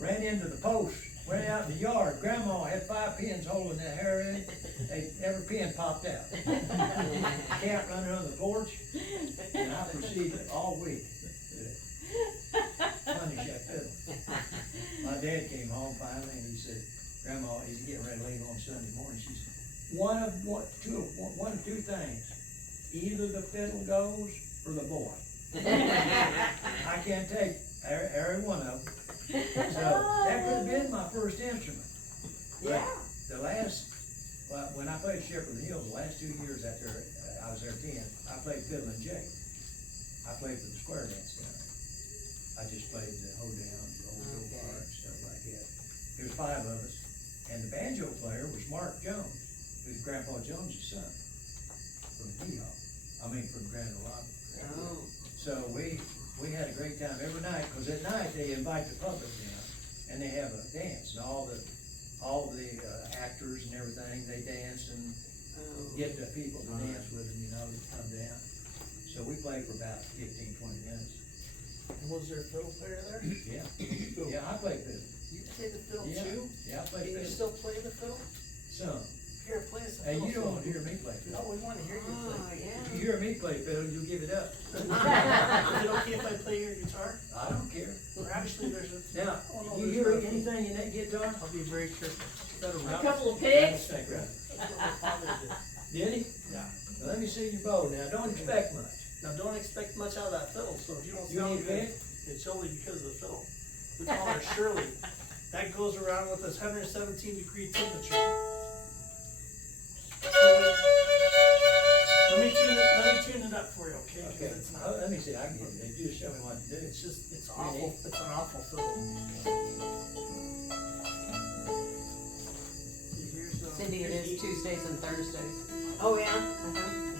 ran into the post, went out in the yard. Grandma had 5 pins holding that hair in it. Every pin popped out. Cat running on the porch, and I proceeded all week to punish that fiddle. My dad came home finally, and he said, Grandma, he's getting ready to leave on Sunday morning. She said, one of 2 things. Either the fiddle goes or the boy. I can't take every one of them. So that could have been my first instrument. But the last, well, when I played Shepherd Hills, the last 2 years after I was there 10, I played fiddle and jig. I played for the square dance down there. I just played the hoedown, the old go bar and stuff like that. There's 5 of us, and the banjo player was Mark Jones, who's Grandpa Jones' son from from Grand Ole Opry. Oh. So we had a great time every night, cause at night they invite the public in, and they have a dance, and all the actors and everything, they dance and get the people to dance with them, you know, to come down. So we played for about 15, 20 minutes. And was there a fiddle player there? Yeah, yeah, I played fiddle. You played the fiddle Yeah. too? Yeah, I Can played you fiddle. still play the fiddle? Some. Here, play us a Hey, fiddle. you don't song. want to hear me play fiddle. No, we wanna hear you Oh, play. If you hear me play fiddle, you'll give it up. Is it okay if I play your guitar? I don't care. Or actually, there's a. Now, Oh, no, you there's hear not. anything in that guitar? I'll be very careful. Better A route. couple of pigs. Rattlesnake rattler. That's what my father did. Did he? Yeah. Now, let me see your bow now. Don't expect much. Now, don't expect much out of that fiddle, so if you don't You sound need good, pick? it's only because of the fiddle. We call her Shirley. That goes around with this 117-degree temperature. Let me tune it up for you, okay? 'Cause Okay. it's Oh, not, let me see. I can get it. You just show me what to do. it's just, it's awful, it's an awful fiddle. See, here's, Cindy, it is Tuesdays and Thursdays. Oh, yeah?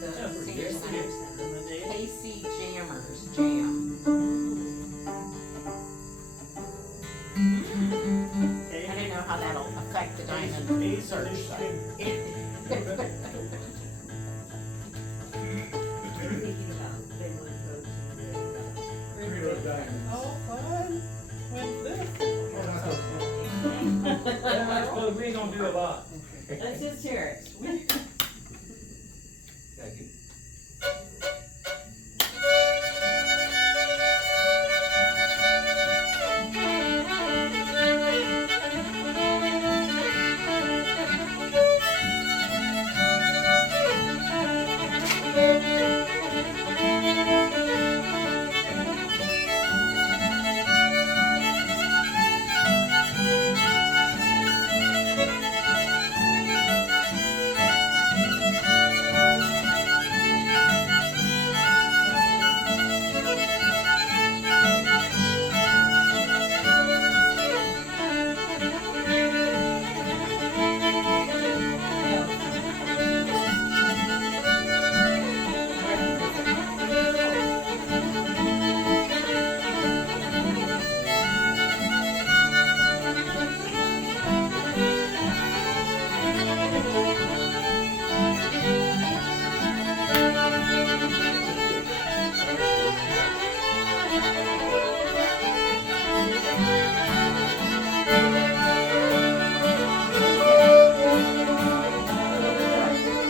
the senior Yes, center. yes. Casey Jammers Jam. I didn't know how that'll affect the diamond He's our new search. student. They're thinking about, they want to go to Rio Diamond. Oh, fun. When's this? Yeah, well, we ain't gonna do a lot. Let's just hear it. Thank you.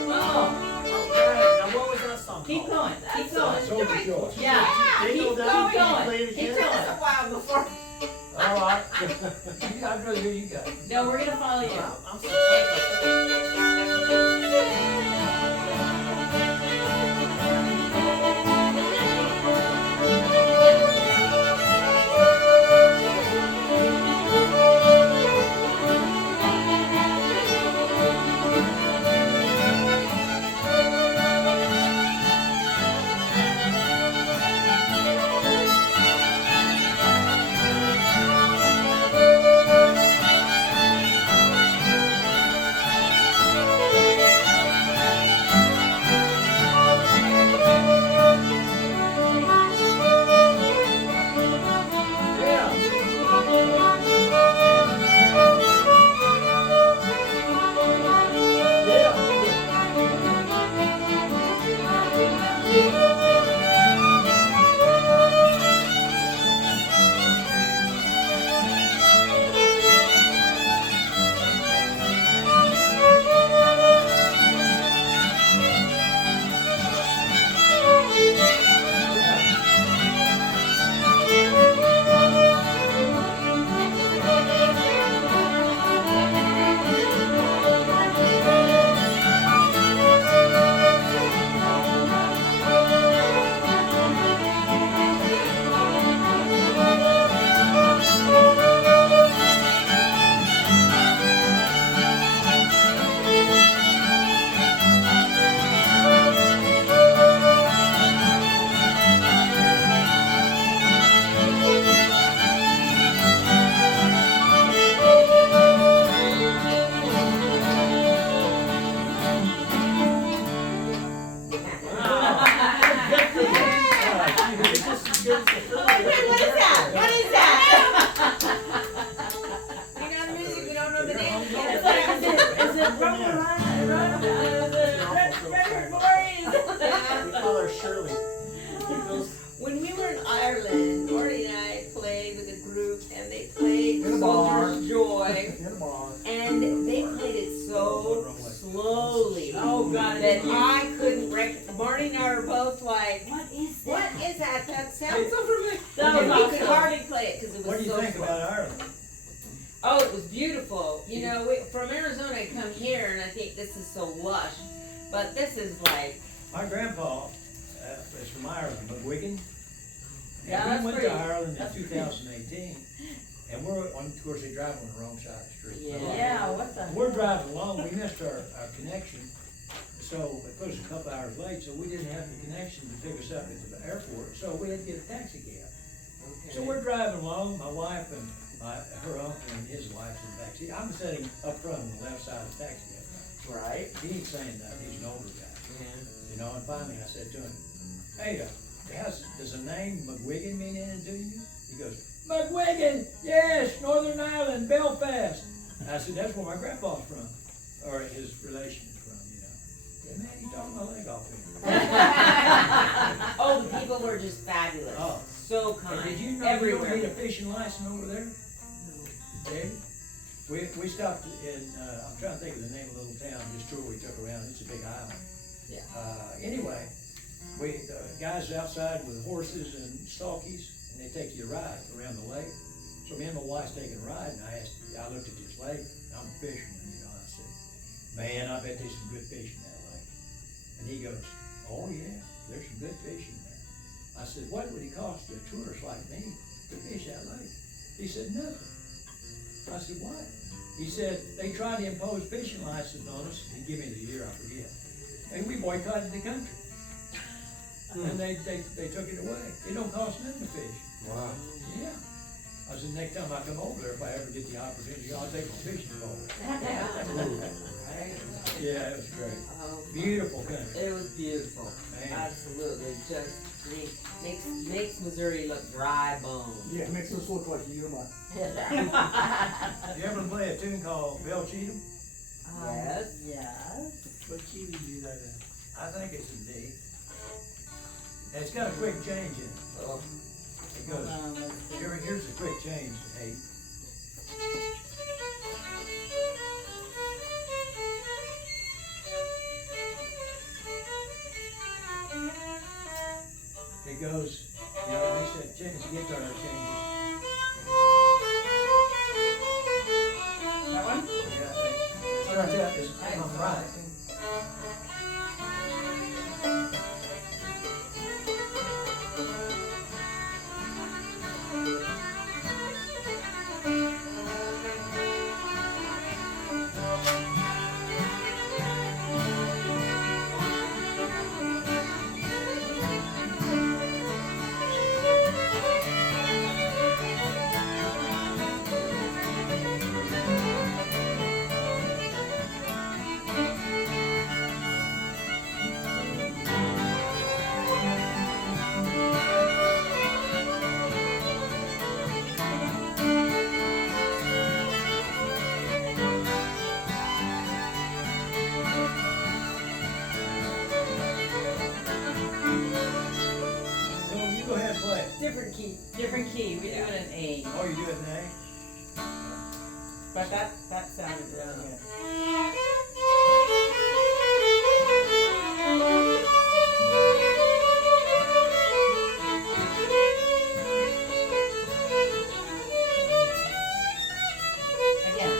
Oh, Now, what was that song keep called? going, keep going. Soldier Joy. Yeah, Keep keep going. going, keep going. a while before. All right. I'd rather hear you guys. No, we're gonna follow you. I'm sorry. What is that? What is that? We know the music, we don't know the name. It's like, is it We call her Shirley. When we were in Ireland, Marty and I played with a group and they played In a bar. Soldier's Joy. In a bar. And they played it so slowly. Oh, God, That it's I couldn't Marty and I were both like, What is what that? is that? That sounds so familiar. That was And we could awesome. hardly play it because it was What do you so think slow. about Ireland? Oh, it was beautiful. You know, from Arizona I come here and I think this is so lush. But this is like, My grandpa is from Ireland, McGuigan. Yeah, And that's we went pretty- to Ireland in that's pretty- 2018, and of course, they drive on the wrong side of the street. Yeah, what the? We're driving along, we missed our connection, so it put us a couple hours late, so we didn't have the connection to pick us up at the airport, so we had to get a taxi cab. So we're driving along, my wife and her uncle and his wife's in the back seat. I'm sitting up front on the left side of the taxi cab. right? He ain't saying nothing, he's an older guy. You know, and finally I said to him, hey, does the name McWiggin mean anything to you? He goes, McWiggin, yes, Northern Ireland, Belfast. I said, that's where my grandpa's from, or his relation is from, you know. Yeah, man, he talked my leg off here. Oh, the people were just fabulous. Oh. So Hey, kind. did you know you don't need a fishing license over there, David? We stopped in, I'm trying to think of the name of the little town, this tour we took around, it's a big island. Yeah. Anyway, the guys outside with horses and stalkies, and they take you a ride around the lake. So me and my wife's taking a ride, and I looked at this lake, I'm a fisherman, you know, I said, man, I bet there's some good fish in that lake. And he goes, oh yeah, there's some good fish in there. I said, what would it cost a tourist like me to fish that lake? He said, nothing. I said, what? He said, they tried to impose fishing license on us, he gave me the year, I forget. And we boycotted the country. And they took it away. It don't cost nothing to fish. Wow. Yeah. I said, next time I come over there, if I ever get the opportunity, I'll take a fishing pole. Yeah, it was great. Oh, Beautiful country. it was beautiful. Man. Absolutely. Just makes Missouri look dry bones. Yeah, it makes us look like Yuma. You ever play a tune called Bill Cheatham? Yes. Yes. What key do you do that in? I think it's in D. And it's got a quick change in it. Oh, It goes, Let's see. here's a quick change to 8. It goes, you know, they said change the guitar changes. That one? Yeah, it starts out as I'm right. So you go ahead and play. different key. Different key, we do it in A, Oh, you do it in A? but that sounded really good. Again.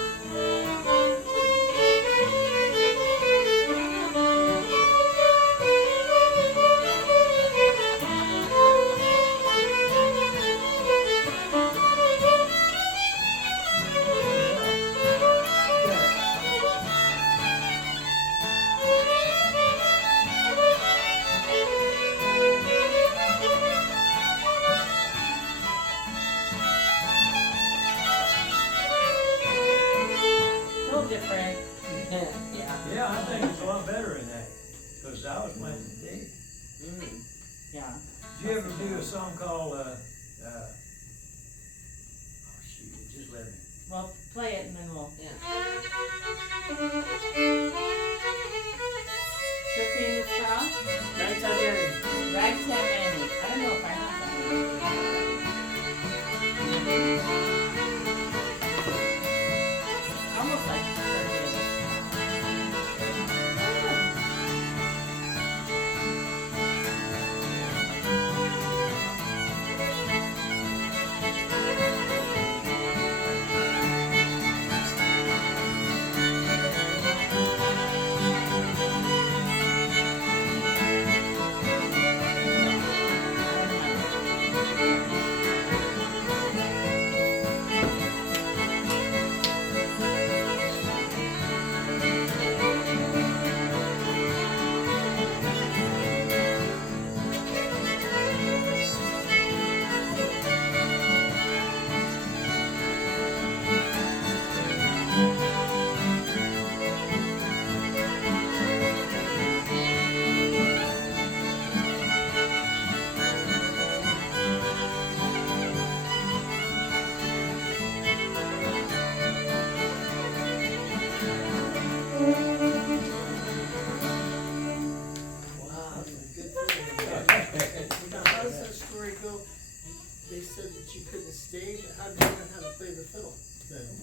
A little different. Yeah. Yeah, I think it's a lot better in A, because I was playing in D. Mm. Yeah. Did you ever do a song called, oh shoot, it just let me. Well, play it and then we'll. Yeah. Fifteen is from Ragtime Annie. Ragtime Annie. I don't know if I have that one. Almost like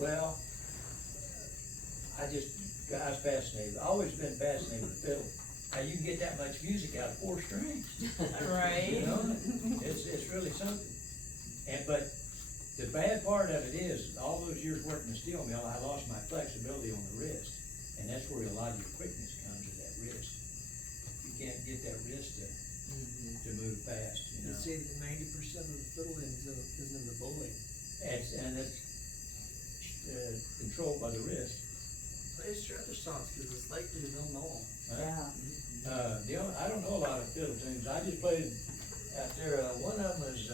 Well, I was fascinated, always been fascinated with fiddle. How you can get that much music out of 4 strings. Right. You know, it's really something. But the bad part of it is, all those years working the steel mill, I lost my flexibility on the wrist. And that's where a lot of your quickness comes, is that wrist. You can't get that wrist to move fast, you They know. say that 90% of the fiddle is in the bowing. And it's controlled by the wrist. Play your other songs, cause it's likely they'll know them. Yeah. I don't know a lot of fiddle tunes. I just played out there. One of them was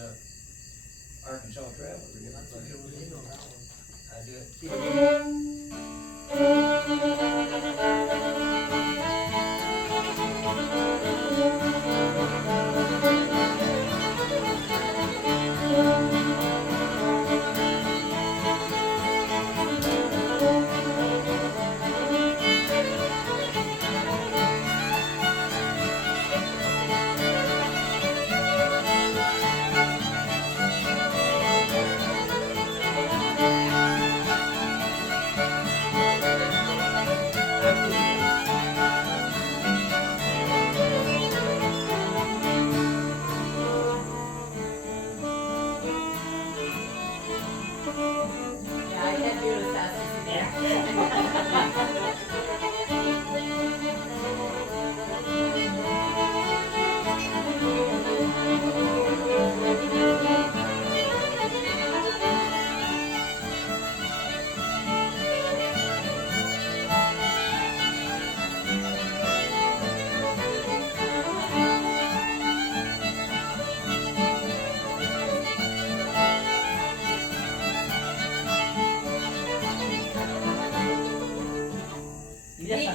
Arkansas Traveler. That's a good one, you know that one. I do it. Yeah, I can't do it as fast as you can. Yeah.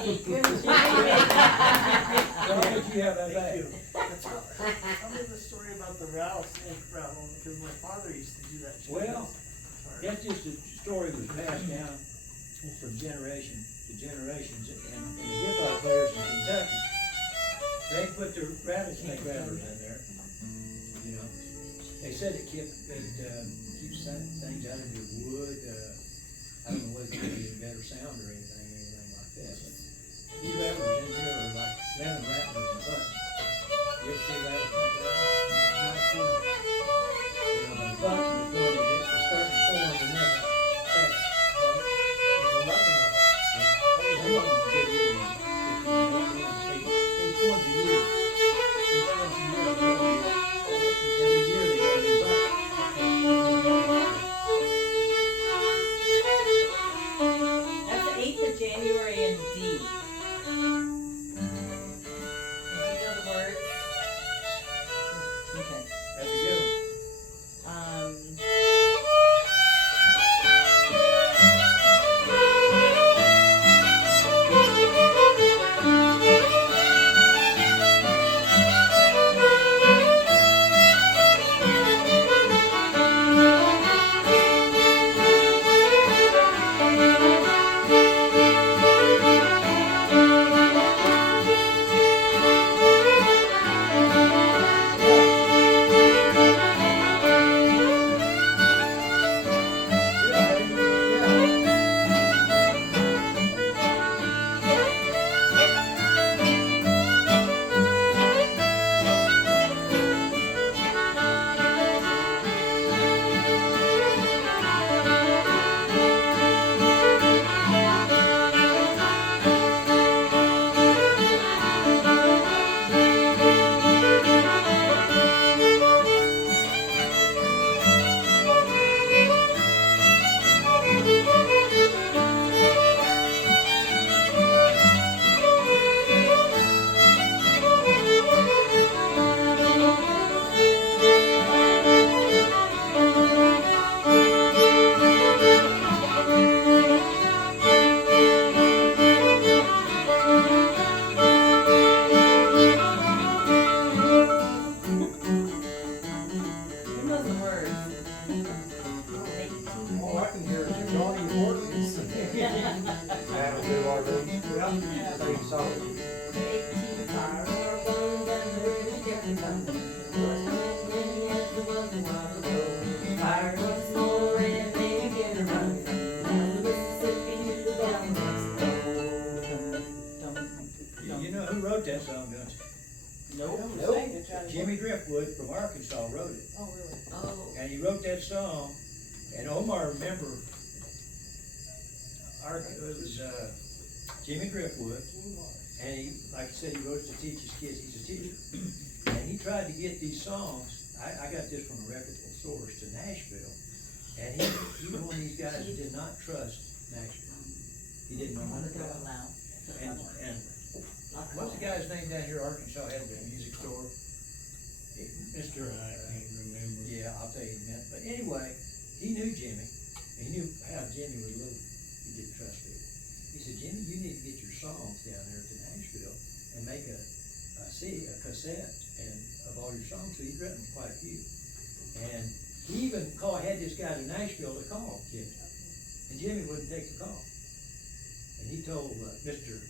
What did you have that back? Tell me the story about the rattlesnake rattle, because my father used to do that. shit. Well, that's just a story that was passed down from generation to generations, and the guitar players in Kentucky, they put the rattlesnake rattlers in there, you know. They said it keeps things out of your wood, I don't know whether it gives you a better sound or anything like that, but these rattlers in here are like lemon rattlers and buttons. You ever see rattlesnake rattlers? Not seen them. You know, the button is going to get, to start to form the neck fast, right? There's 11 of them. They want to get even, they form a year. Each once a year, every year they go to button. That's the 8th of January in D. Do you know the words? Okay. That's a good one. Who knows the words? All I can hear is Johnny Orleans. That'll do our thing. Yeah. Pretty solid. 18 fire guns and the kept thunder. Was coming many as the was a while ago. Fire was more and they get a run. Omar, remember, it was, Jimmy Griffwood, and he, like I said, he wrote to teach his kids, he's a teacher. And he tried to get these songs, I got this from a reputable source, to Nashville. And he was one of these guys who did not trust Nashville. He didn't know Wanna nothing go about loud. it. And what's the guy's name down here, Arkansas, had the music store? Mr. I can't remember. Yeah, I'll tell you in a minute, but anyway, he knew Jimmy, and he knew how Jimmy was a little, he didn't trust people. He said, Jimmy, you need to get your songs down there to Nashville and make a cassette and of all your songs, so he'd written quite a few. And he even had this guy to Nashville to call Jimmy, and Jimmy wouldn't take the call. And he told, Mr.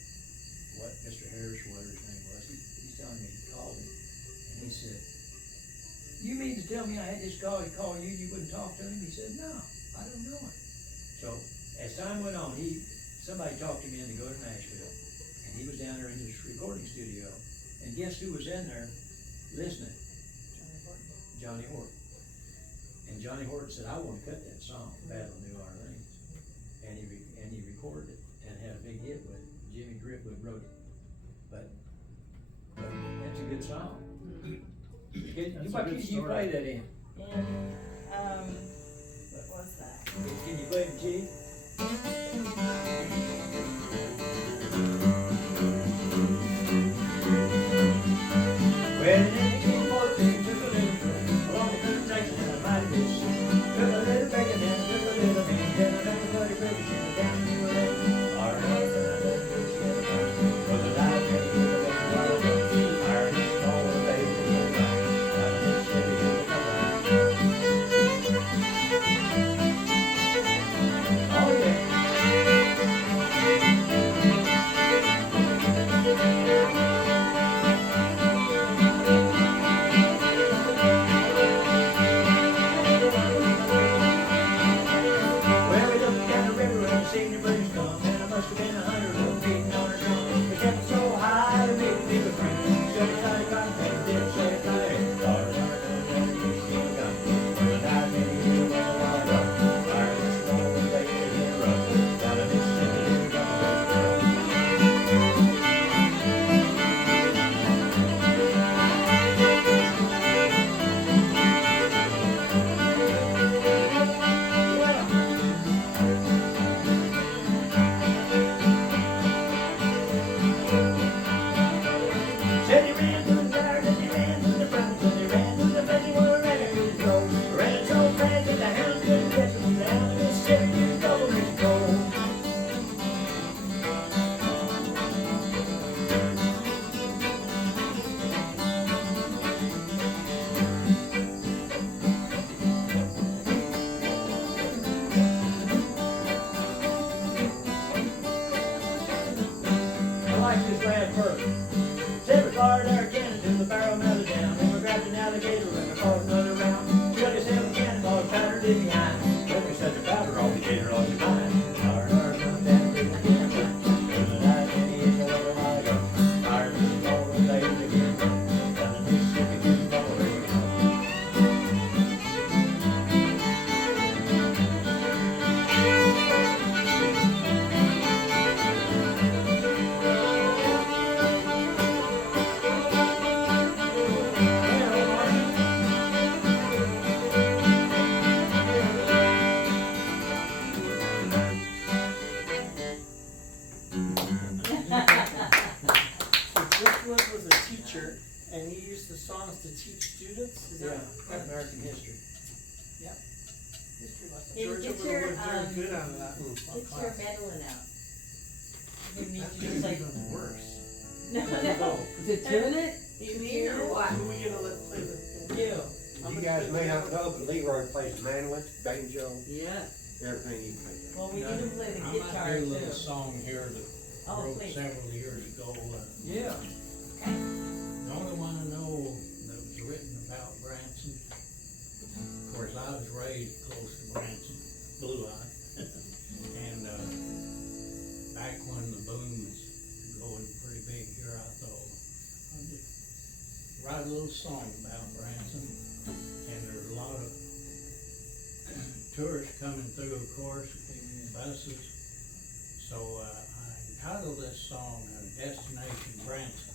Harris, or whatever his name was, he's telling me he called him, and he said, you mean to tell me I had this guy call you, you wouldn't talk to him? He said, no, I don't know him. So, as time went on, somebody talked him in to go to Nashville, and he was down there in his recording studio, and guess who was in there listening? Johnny Horton. And Johnny Horton said, I wanna cut that song, Battle of New Orleans, and he recorded it, and had a big hit with it. Jimmy Griffwood wrote it, but that's a good song. You play that in. And, what was that? Can you play it, Chief? Well, then came 14, took a little trip, along the country Texas and a mighty big ship. Took a little bacon and took a little bean, then I left the buddy baby ship down to the lake. Our house and I left the ship down, was a live baby in the baby water boat. Our house all the baby in the back, out of this Chevy in the cover. Oh yeah. Well, we looked down the river and seen the birds come, and I must have been 100 of them beating on her drum. We kept so high, we made me a friend. Said it's not a cotton, didn't say it's not a Lord, still got when I died, maybe you know what I got. Ireland's small, but they can get rough. Down in Mississippi, we got Said he ran through the yard and he ran through the front and he ran through the fence where ready to go. Ran so fast that the hounds couldn't catch him. Down the Mississippi to the Gulf of Mexico. I like this last verse. Said we fired our cannon till the barrel melted down. Then we grabbed an alligator and we fought another round. Shot his 7 cannonballs, powdered it behind. Took me such a powder off the gator lost his mind. Fired our gun down to the cannon. There's a night and he is a little while ago. Fired this ball and they again. Down the Mississippi, getting ball ready to go. So Driftwood was a teacher, and he used the songs to teach students, is that? American history. History lesson. Hey, Georgia get would your, have looked very um, good out of that. Get your mandolin out. You need That'd to be just like, even worse. no, to tune it? You mean or what? Who we gonna let play the? Yeah. You guys may not know, but Leroy plays the mandolin, banjo, Yeah. everything he plays. Well, we need to play the I guitar might do a little too. song here that Oh, wrote please. several years ago. Yeah. The only one I know that was written about Branson. Of course, I was raised close to Branson, Blue Eye. And, back when the boom was going pretty big here, I thought, I'll just write a little song about Branson. And there's a lot of tourists coming through, of course, in buses. So, I entitled this song, Destination Branson.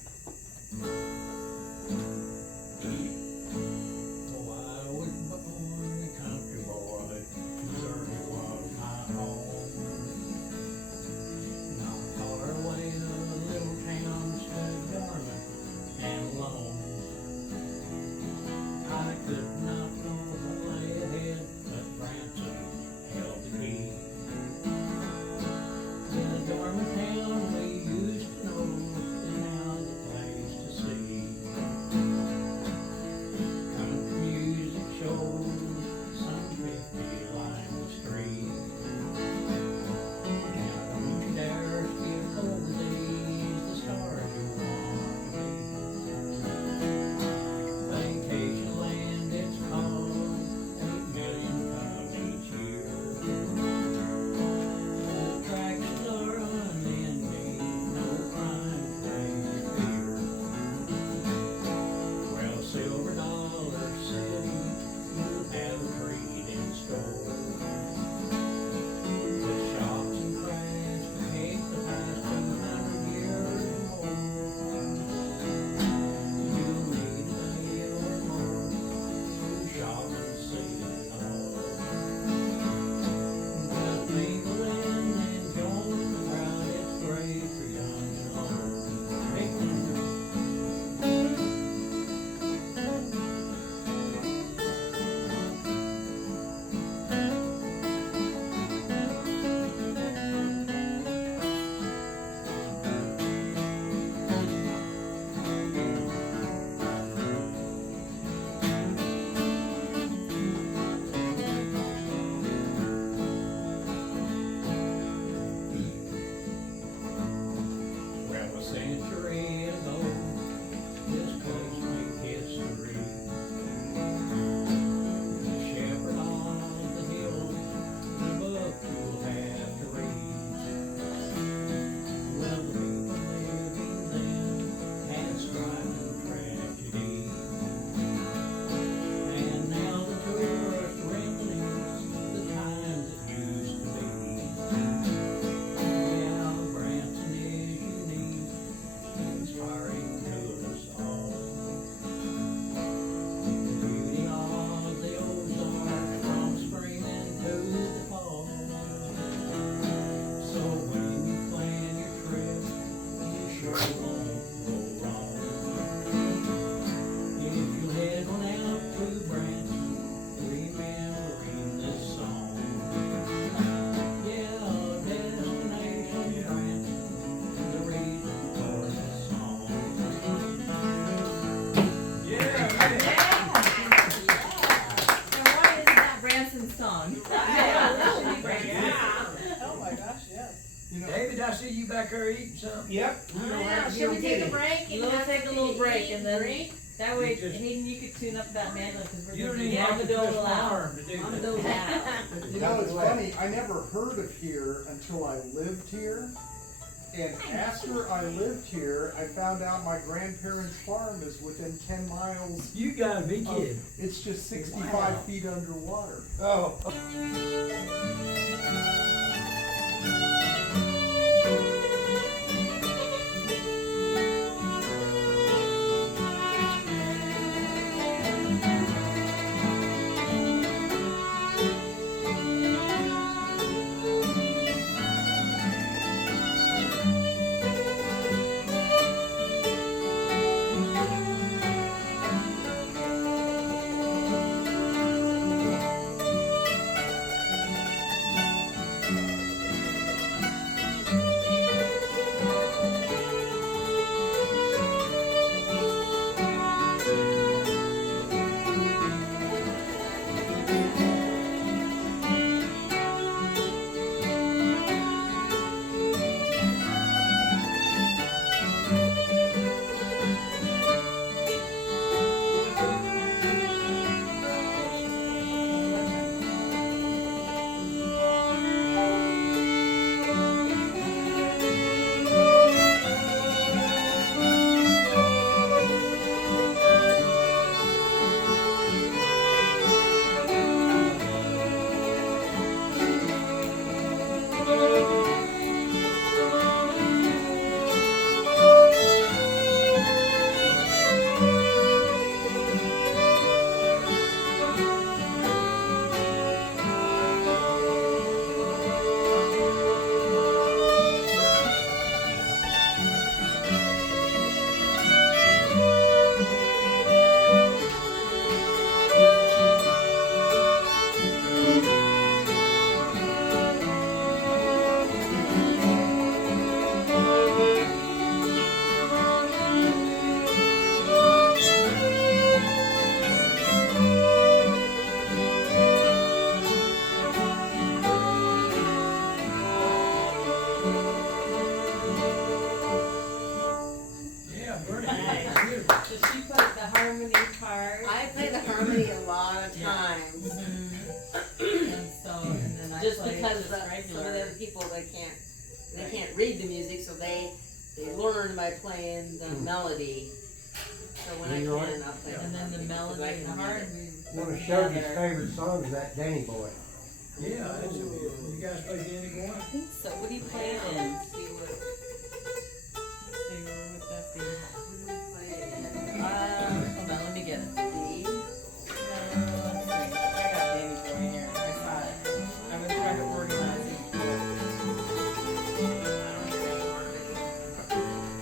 Oh, I was born a country boy, Missouri was my home. Not far away, a little town stood dormant and alone. I could not know what lay ahead, but Branson held the key. The dormant town we used to know is now the place to see. Country music shows, some 50 line the street. Now don't you dare skip over these, the stars you want to be. Vacation land it's called, 8 million come each year. The attractions are unending, no crime pays fear. Well, Silver Dollar City, you have a treat in store. With shops and crafts that take the past 200 years or more. You'll need a day or more to shop and see it all. Got people in and join the crowd, it's great for young and old. Hey, well, a century ago, this place made history. The shepherd on the hill, the book you'll have to read. Well, the people living then had strife and tragedy. And now the tourist reminisce the times that used to be. Yeah, Branson is unique, inspiring to us all. The beauty of the Ozarks from spring into the fall. So when you plan your trip, you sure won't go wrong. If you head on out to Branson, remembering this song. Yeah, Destination Branson, the reason for this song. And why isn't that Branson's song? Oh my gosh, yes. You know, David, I see you back there eating something. Yep. Should we take a break? We'll take a little break and then, that way, You just- Hayden, you could tune up that mandolin, cause we're You gonna don't be even on have the to push dole my out. arm to do On the that. dole out. you know, it's funny, I never heard of here until I lived here. And after I lived here, I found out my grandparents' farm is within 10 miles. You gotta be of- kidding. It's just 65 feet underwater. Oh. certain people that can't read the music, so they learn by playing the melody. So when I Leroy? can, I'll play. And then the melody and the heart, we One put of Shelby's together. favorite songs is that Danny Boy. Yeah, that's, you guys play Danny Boy? I think so, what do you play it in? See what, Let's see, where would that be? what do we play it in? Hold on, let me get it. D. Let's see, I got Danny Boy here, I saw it. I've been trying to organize it. I don't even know part of it.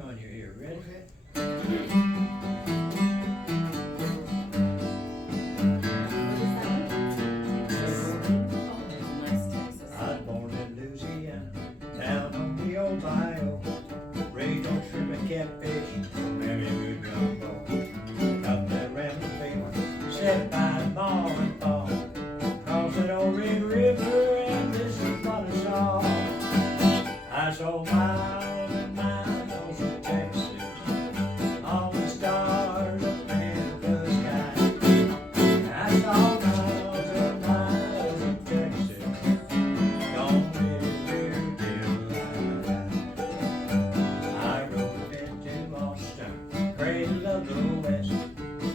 swing on you here, ready? Okay. I was born in Louisiana, down on the Ohio. Raised on shrimp and catfish, very good gumbo. Up there around the field, set by the mall and fall. Cross that old Red River, and this is what I saw. I saw miles and miles of Texas, all the stars up in the sky. I saw miles and miles of Texas, gone live here till I rode into Austin, crazy love the West,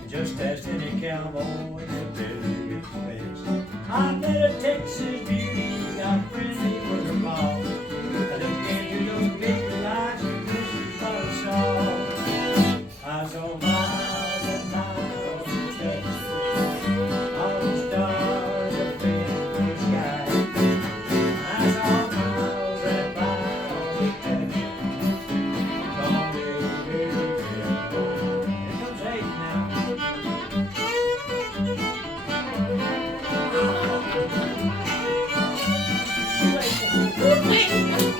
just as any cowboy could do its best. I met a Texas beauty, got friendly with her mom. I looked into those big lights, and this is what I saw. I saw miles and miles of Texas, all the stars up in the sky. I saw miles and miles of Texas, gone live here till here comes Hayden now. Play it again.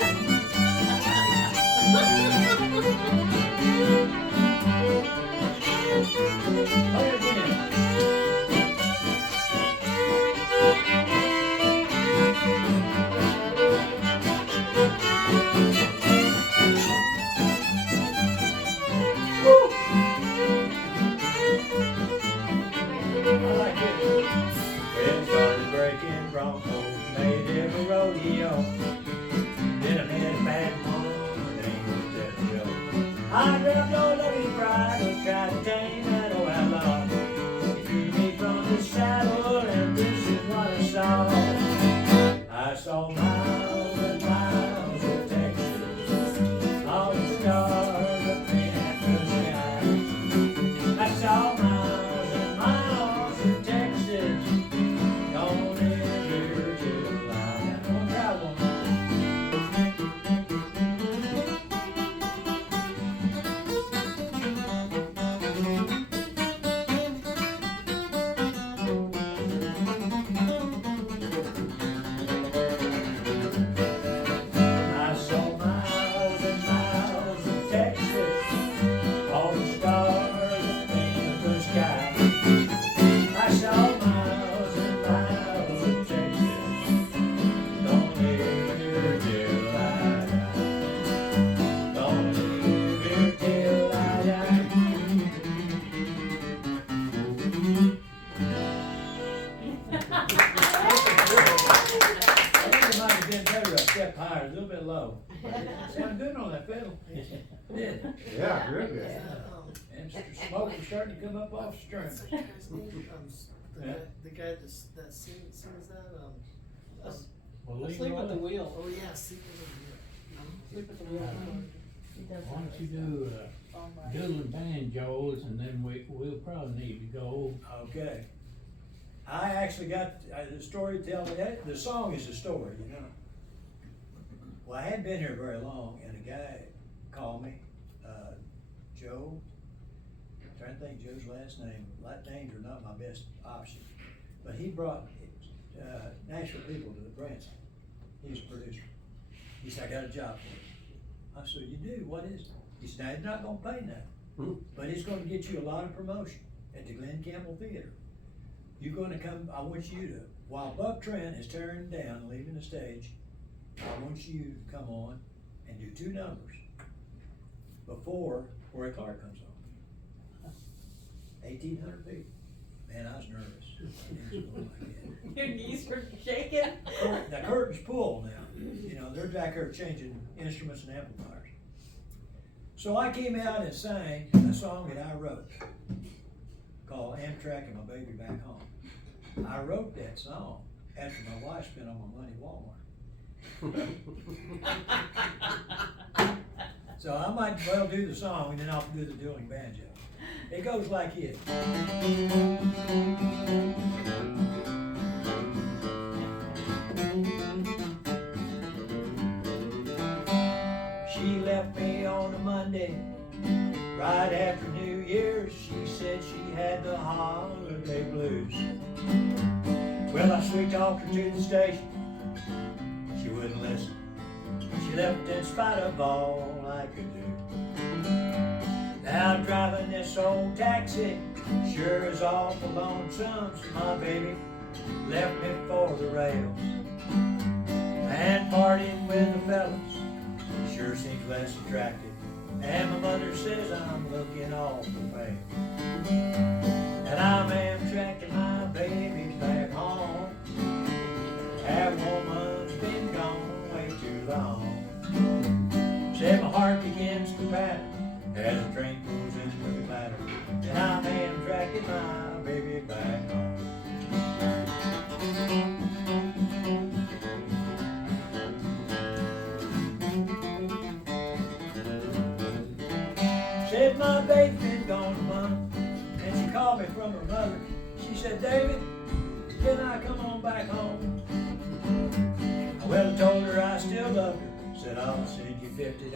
I like it. Well, started breaking Broncos, made every rodeo. Then I met a bad mom, her name was Death Joe. I grabbed all of his pride and tried to tame that old outlaw. He threw me from the saddle, and this is what I saw. I saw miles and miles of Texas, all the stars up in the sky. I saw miles and miles of Texas, gonna live here till I don't drive one. I saw miles and miles of Texas, all the stars up in the sky. I saw miles and miles of Texas, gonna live here till I die. Gonna live here till I die. I think it might have been better a step higher, a little bit low. Sounded good on that fiddle. Did. Yeah, real good. And smoke was starting to come up off strings. What's that guy's name? The guy that sings that, Sleep at the wheel. oh yeah, Sleep at the Wheel. Sleep at the wheel. Why don't you do, doodle and banjos, and then we'll probably need to go. Okay. I actually got the story to tell me that. The song is a story, you know. Well, I hadn't been here very long, and a guy called me, Joe. I'm trying to think Joe's last name. Last names are not my best option. But he brought Nashville people to the Branson. He's a producer. He said, I got a job for you. I said, you do? What is it? He said, now, he's not gonna pay nothing, but it's gonna get you a lot of promotion at the Glenn Campbell Theater. You're gonna come, I want you to, while Buck Trent is tearing down and leaving the stage, I want you to come on and do 2 numbers before Corey Clark comes on. 1,800 people. Man, I was nervous. My knees were going like that. Your knees were shaking? The curtain's pulled now. You know, they're back there changing instruments and amplifiers. So I came out and sang a song that I wrote called Amtrak and My Baby Back Home. I wrote that song after my wife spent all my money at Walmart. So I might well do the song and then I'll do the dueling banjo. It goes like this. She left me on a Monday, Right after New Year's, she said she had the holiday blues. Well, I sweet talked her to the station. She wouldn't listen. She left in spite of all I could do. Now driving this old taxi sure is awful lonesome. So my baby left me for the rails. And partying with the fellas sure seems less attractive. And my mother says I'm looking awful pale. And I'm Amtrakking my baby back home. That woman's been gone way too long. Said my heart begins to patter as the train pulls into the clatter. And I'm Amtrakking my baby back home. Said my baby been gone a month, and she called me from her mother. She said, David, can I come on back home? I well told her I still love her, said I'll send you $50.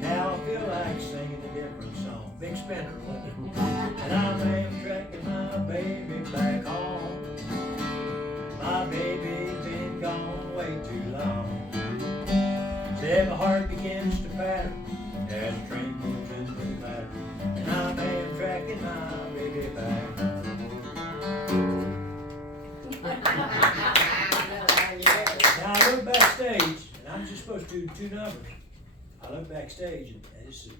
Now I feel like singing a different song, big spender looking. And I'm Amtrakking my baby back home. My baby's been gone way too long. Said my heart begins to patter as the train pulls into the clatter. And I'm Amtrakking my baby back Now I look backstage, and I'm just supposed to do 2 numbers. I look backstage, and this is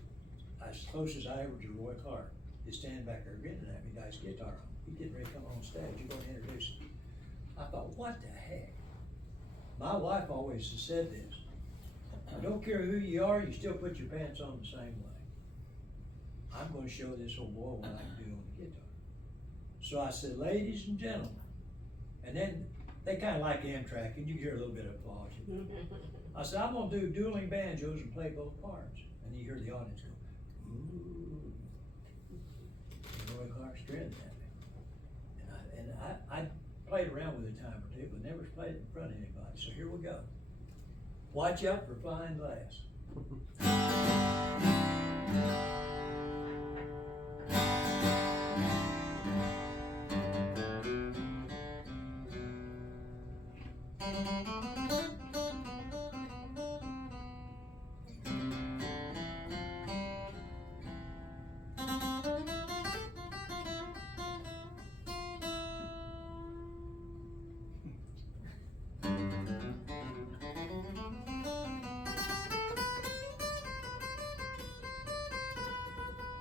as close as I ever to Roy Clark. He's standing back there grinning at me, got his guitar on. He's getting ready to come on stage. He's going to introduce him. I thought, what the heck? My wife always has said this. I don't care who you are, you still put your pants on the same way. I'm going to show this old boy what I can do on the guitar. So I said, ladies and gentlemen, and then they kind of like Amtrak, and you hear a little bit of applause. I said, I'm going to do dueling banjos and play both parts. And you hear the audience go, ooh. And Roy Clark's grinning at me. And I played around with it a time or two, but never played it in front of anybody. So here we go. Watch out for flying glass.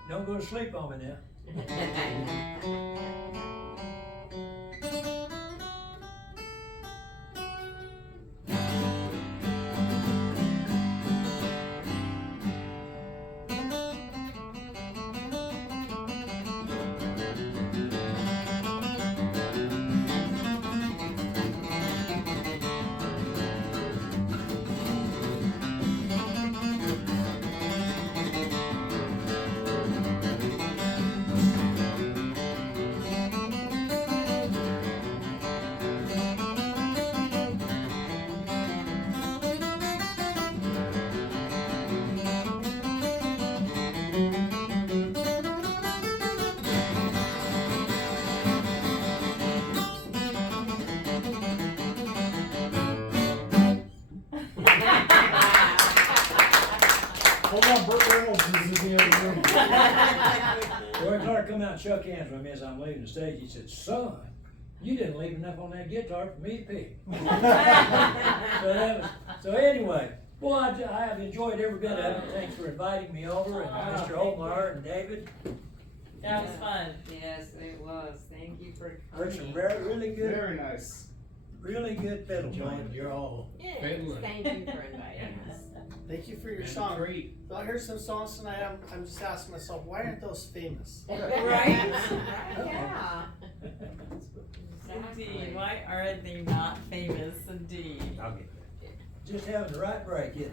Don't go to sleep on me now. Hold on, Burt Reynolds is in the other room. Roy Clark come out and shook hands with me as I'm leaving the stage. He said, son, you didn't leave enough on that guitar for me to pick. So anyway, boy, I have enjoyed every bit of it. Thanks for inviting me over, and Mr. Holmar and David. That was fun. Yes, it was. Thank you for Heard some coming. really good, Very nice. really good fiddle playing. You're all. Yes, Fiddler. thank you for inviting us. Thank you for your And song. treat. Though I heard some songs tonight, I'm just asking myself, why aren't those famous? Right? Yeah. Indeed, why are they not famous indeed? I'll get that. Just having the right break, isn't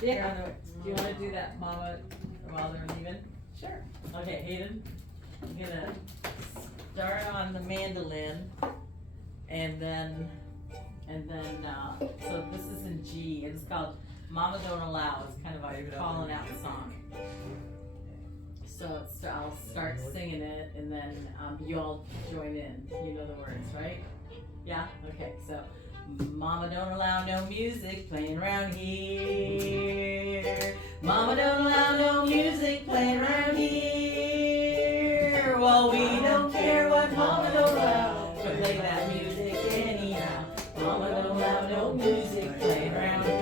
it? Yeah. Do you wanna do that, Mama, while they're leaving? Sure. Okay, Hayden, I'm gonna start on the mandolin, and then, so this is in G, and it's called Mama Don't Allow is kind of a calling out song. So I'll start singing it, and then you all join in. You know the words, right? Yeah? Okay, so Mama don't allow no music playing around here. Mama don't allow no music playing around here. Well, we don't care what Mama don't allow. We play that music anyhow. Mama don't allow no music playing around here.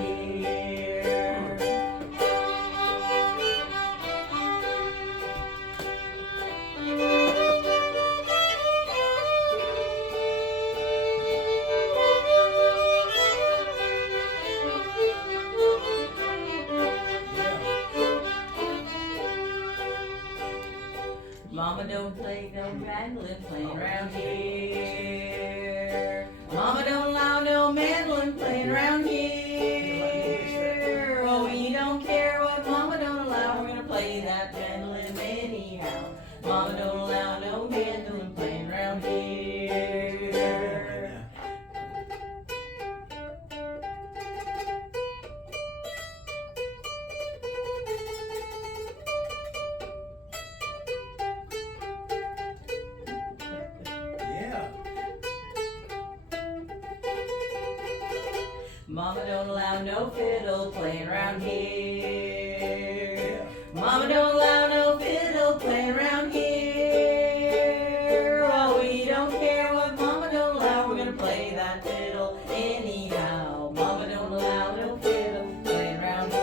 Mama don't play no mandolin playing around here. Mama don't allow no mandolin playing around here. Oh, we don't care what Mama don't allow. We're gonna play that mandolin anyhow. Mama don't allow no mandolin playing around here. Yeah. Mama don't allow no fiddle playing around here. Mama don't allow no fiddle playing around here. Oh, we don't care what Mama don't allow. We're gonna play that fiddle anyhow. Mama don't allow no fiddle playing around here.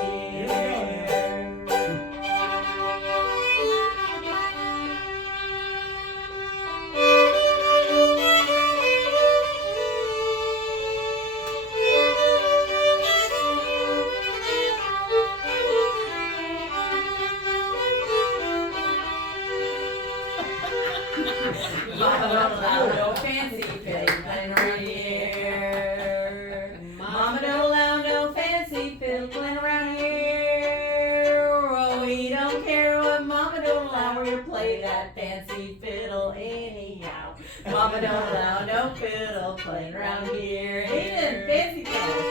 Mama don't allow no fancy fiddle playing around here. Mama don't allow no fancy fiddle playing around here. Oh, we don't care what Mama don't allow. We're gonna play that fancy fiddle anyhow. Mama don't allow no fiddle playing around here. Aiden, fancy fiddle.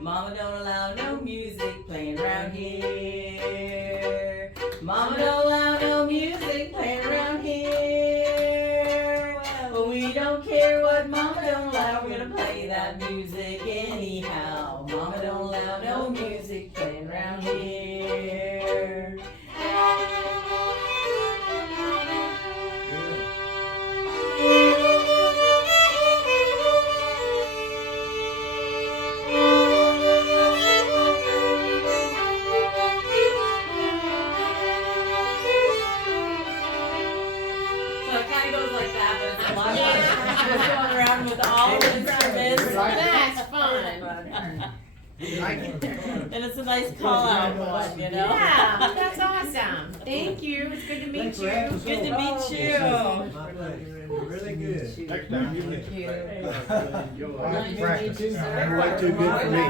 Mama don't allow no music playing around here. Mama don't allow no music playing around here. Well, we don't care what Mama don't allow. We're gonna play that music anyhow. Mama don't allow no music playing around here. So it kind of goes like that, but it's a lot of just going around with all the instruments. That's fun. And it's a nice call out one, you know? Yeah, that's awesome. Thank you. It's good to meet Thanks for you. having us Good to over. meet you. My pleasure. Really good. Next time, you Thank you. Enjoy. Nice to meet you, sir. Never went too good for me.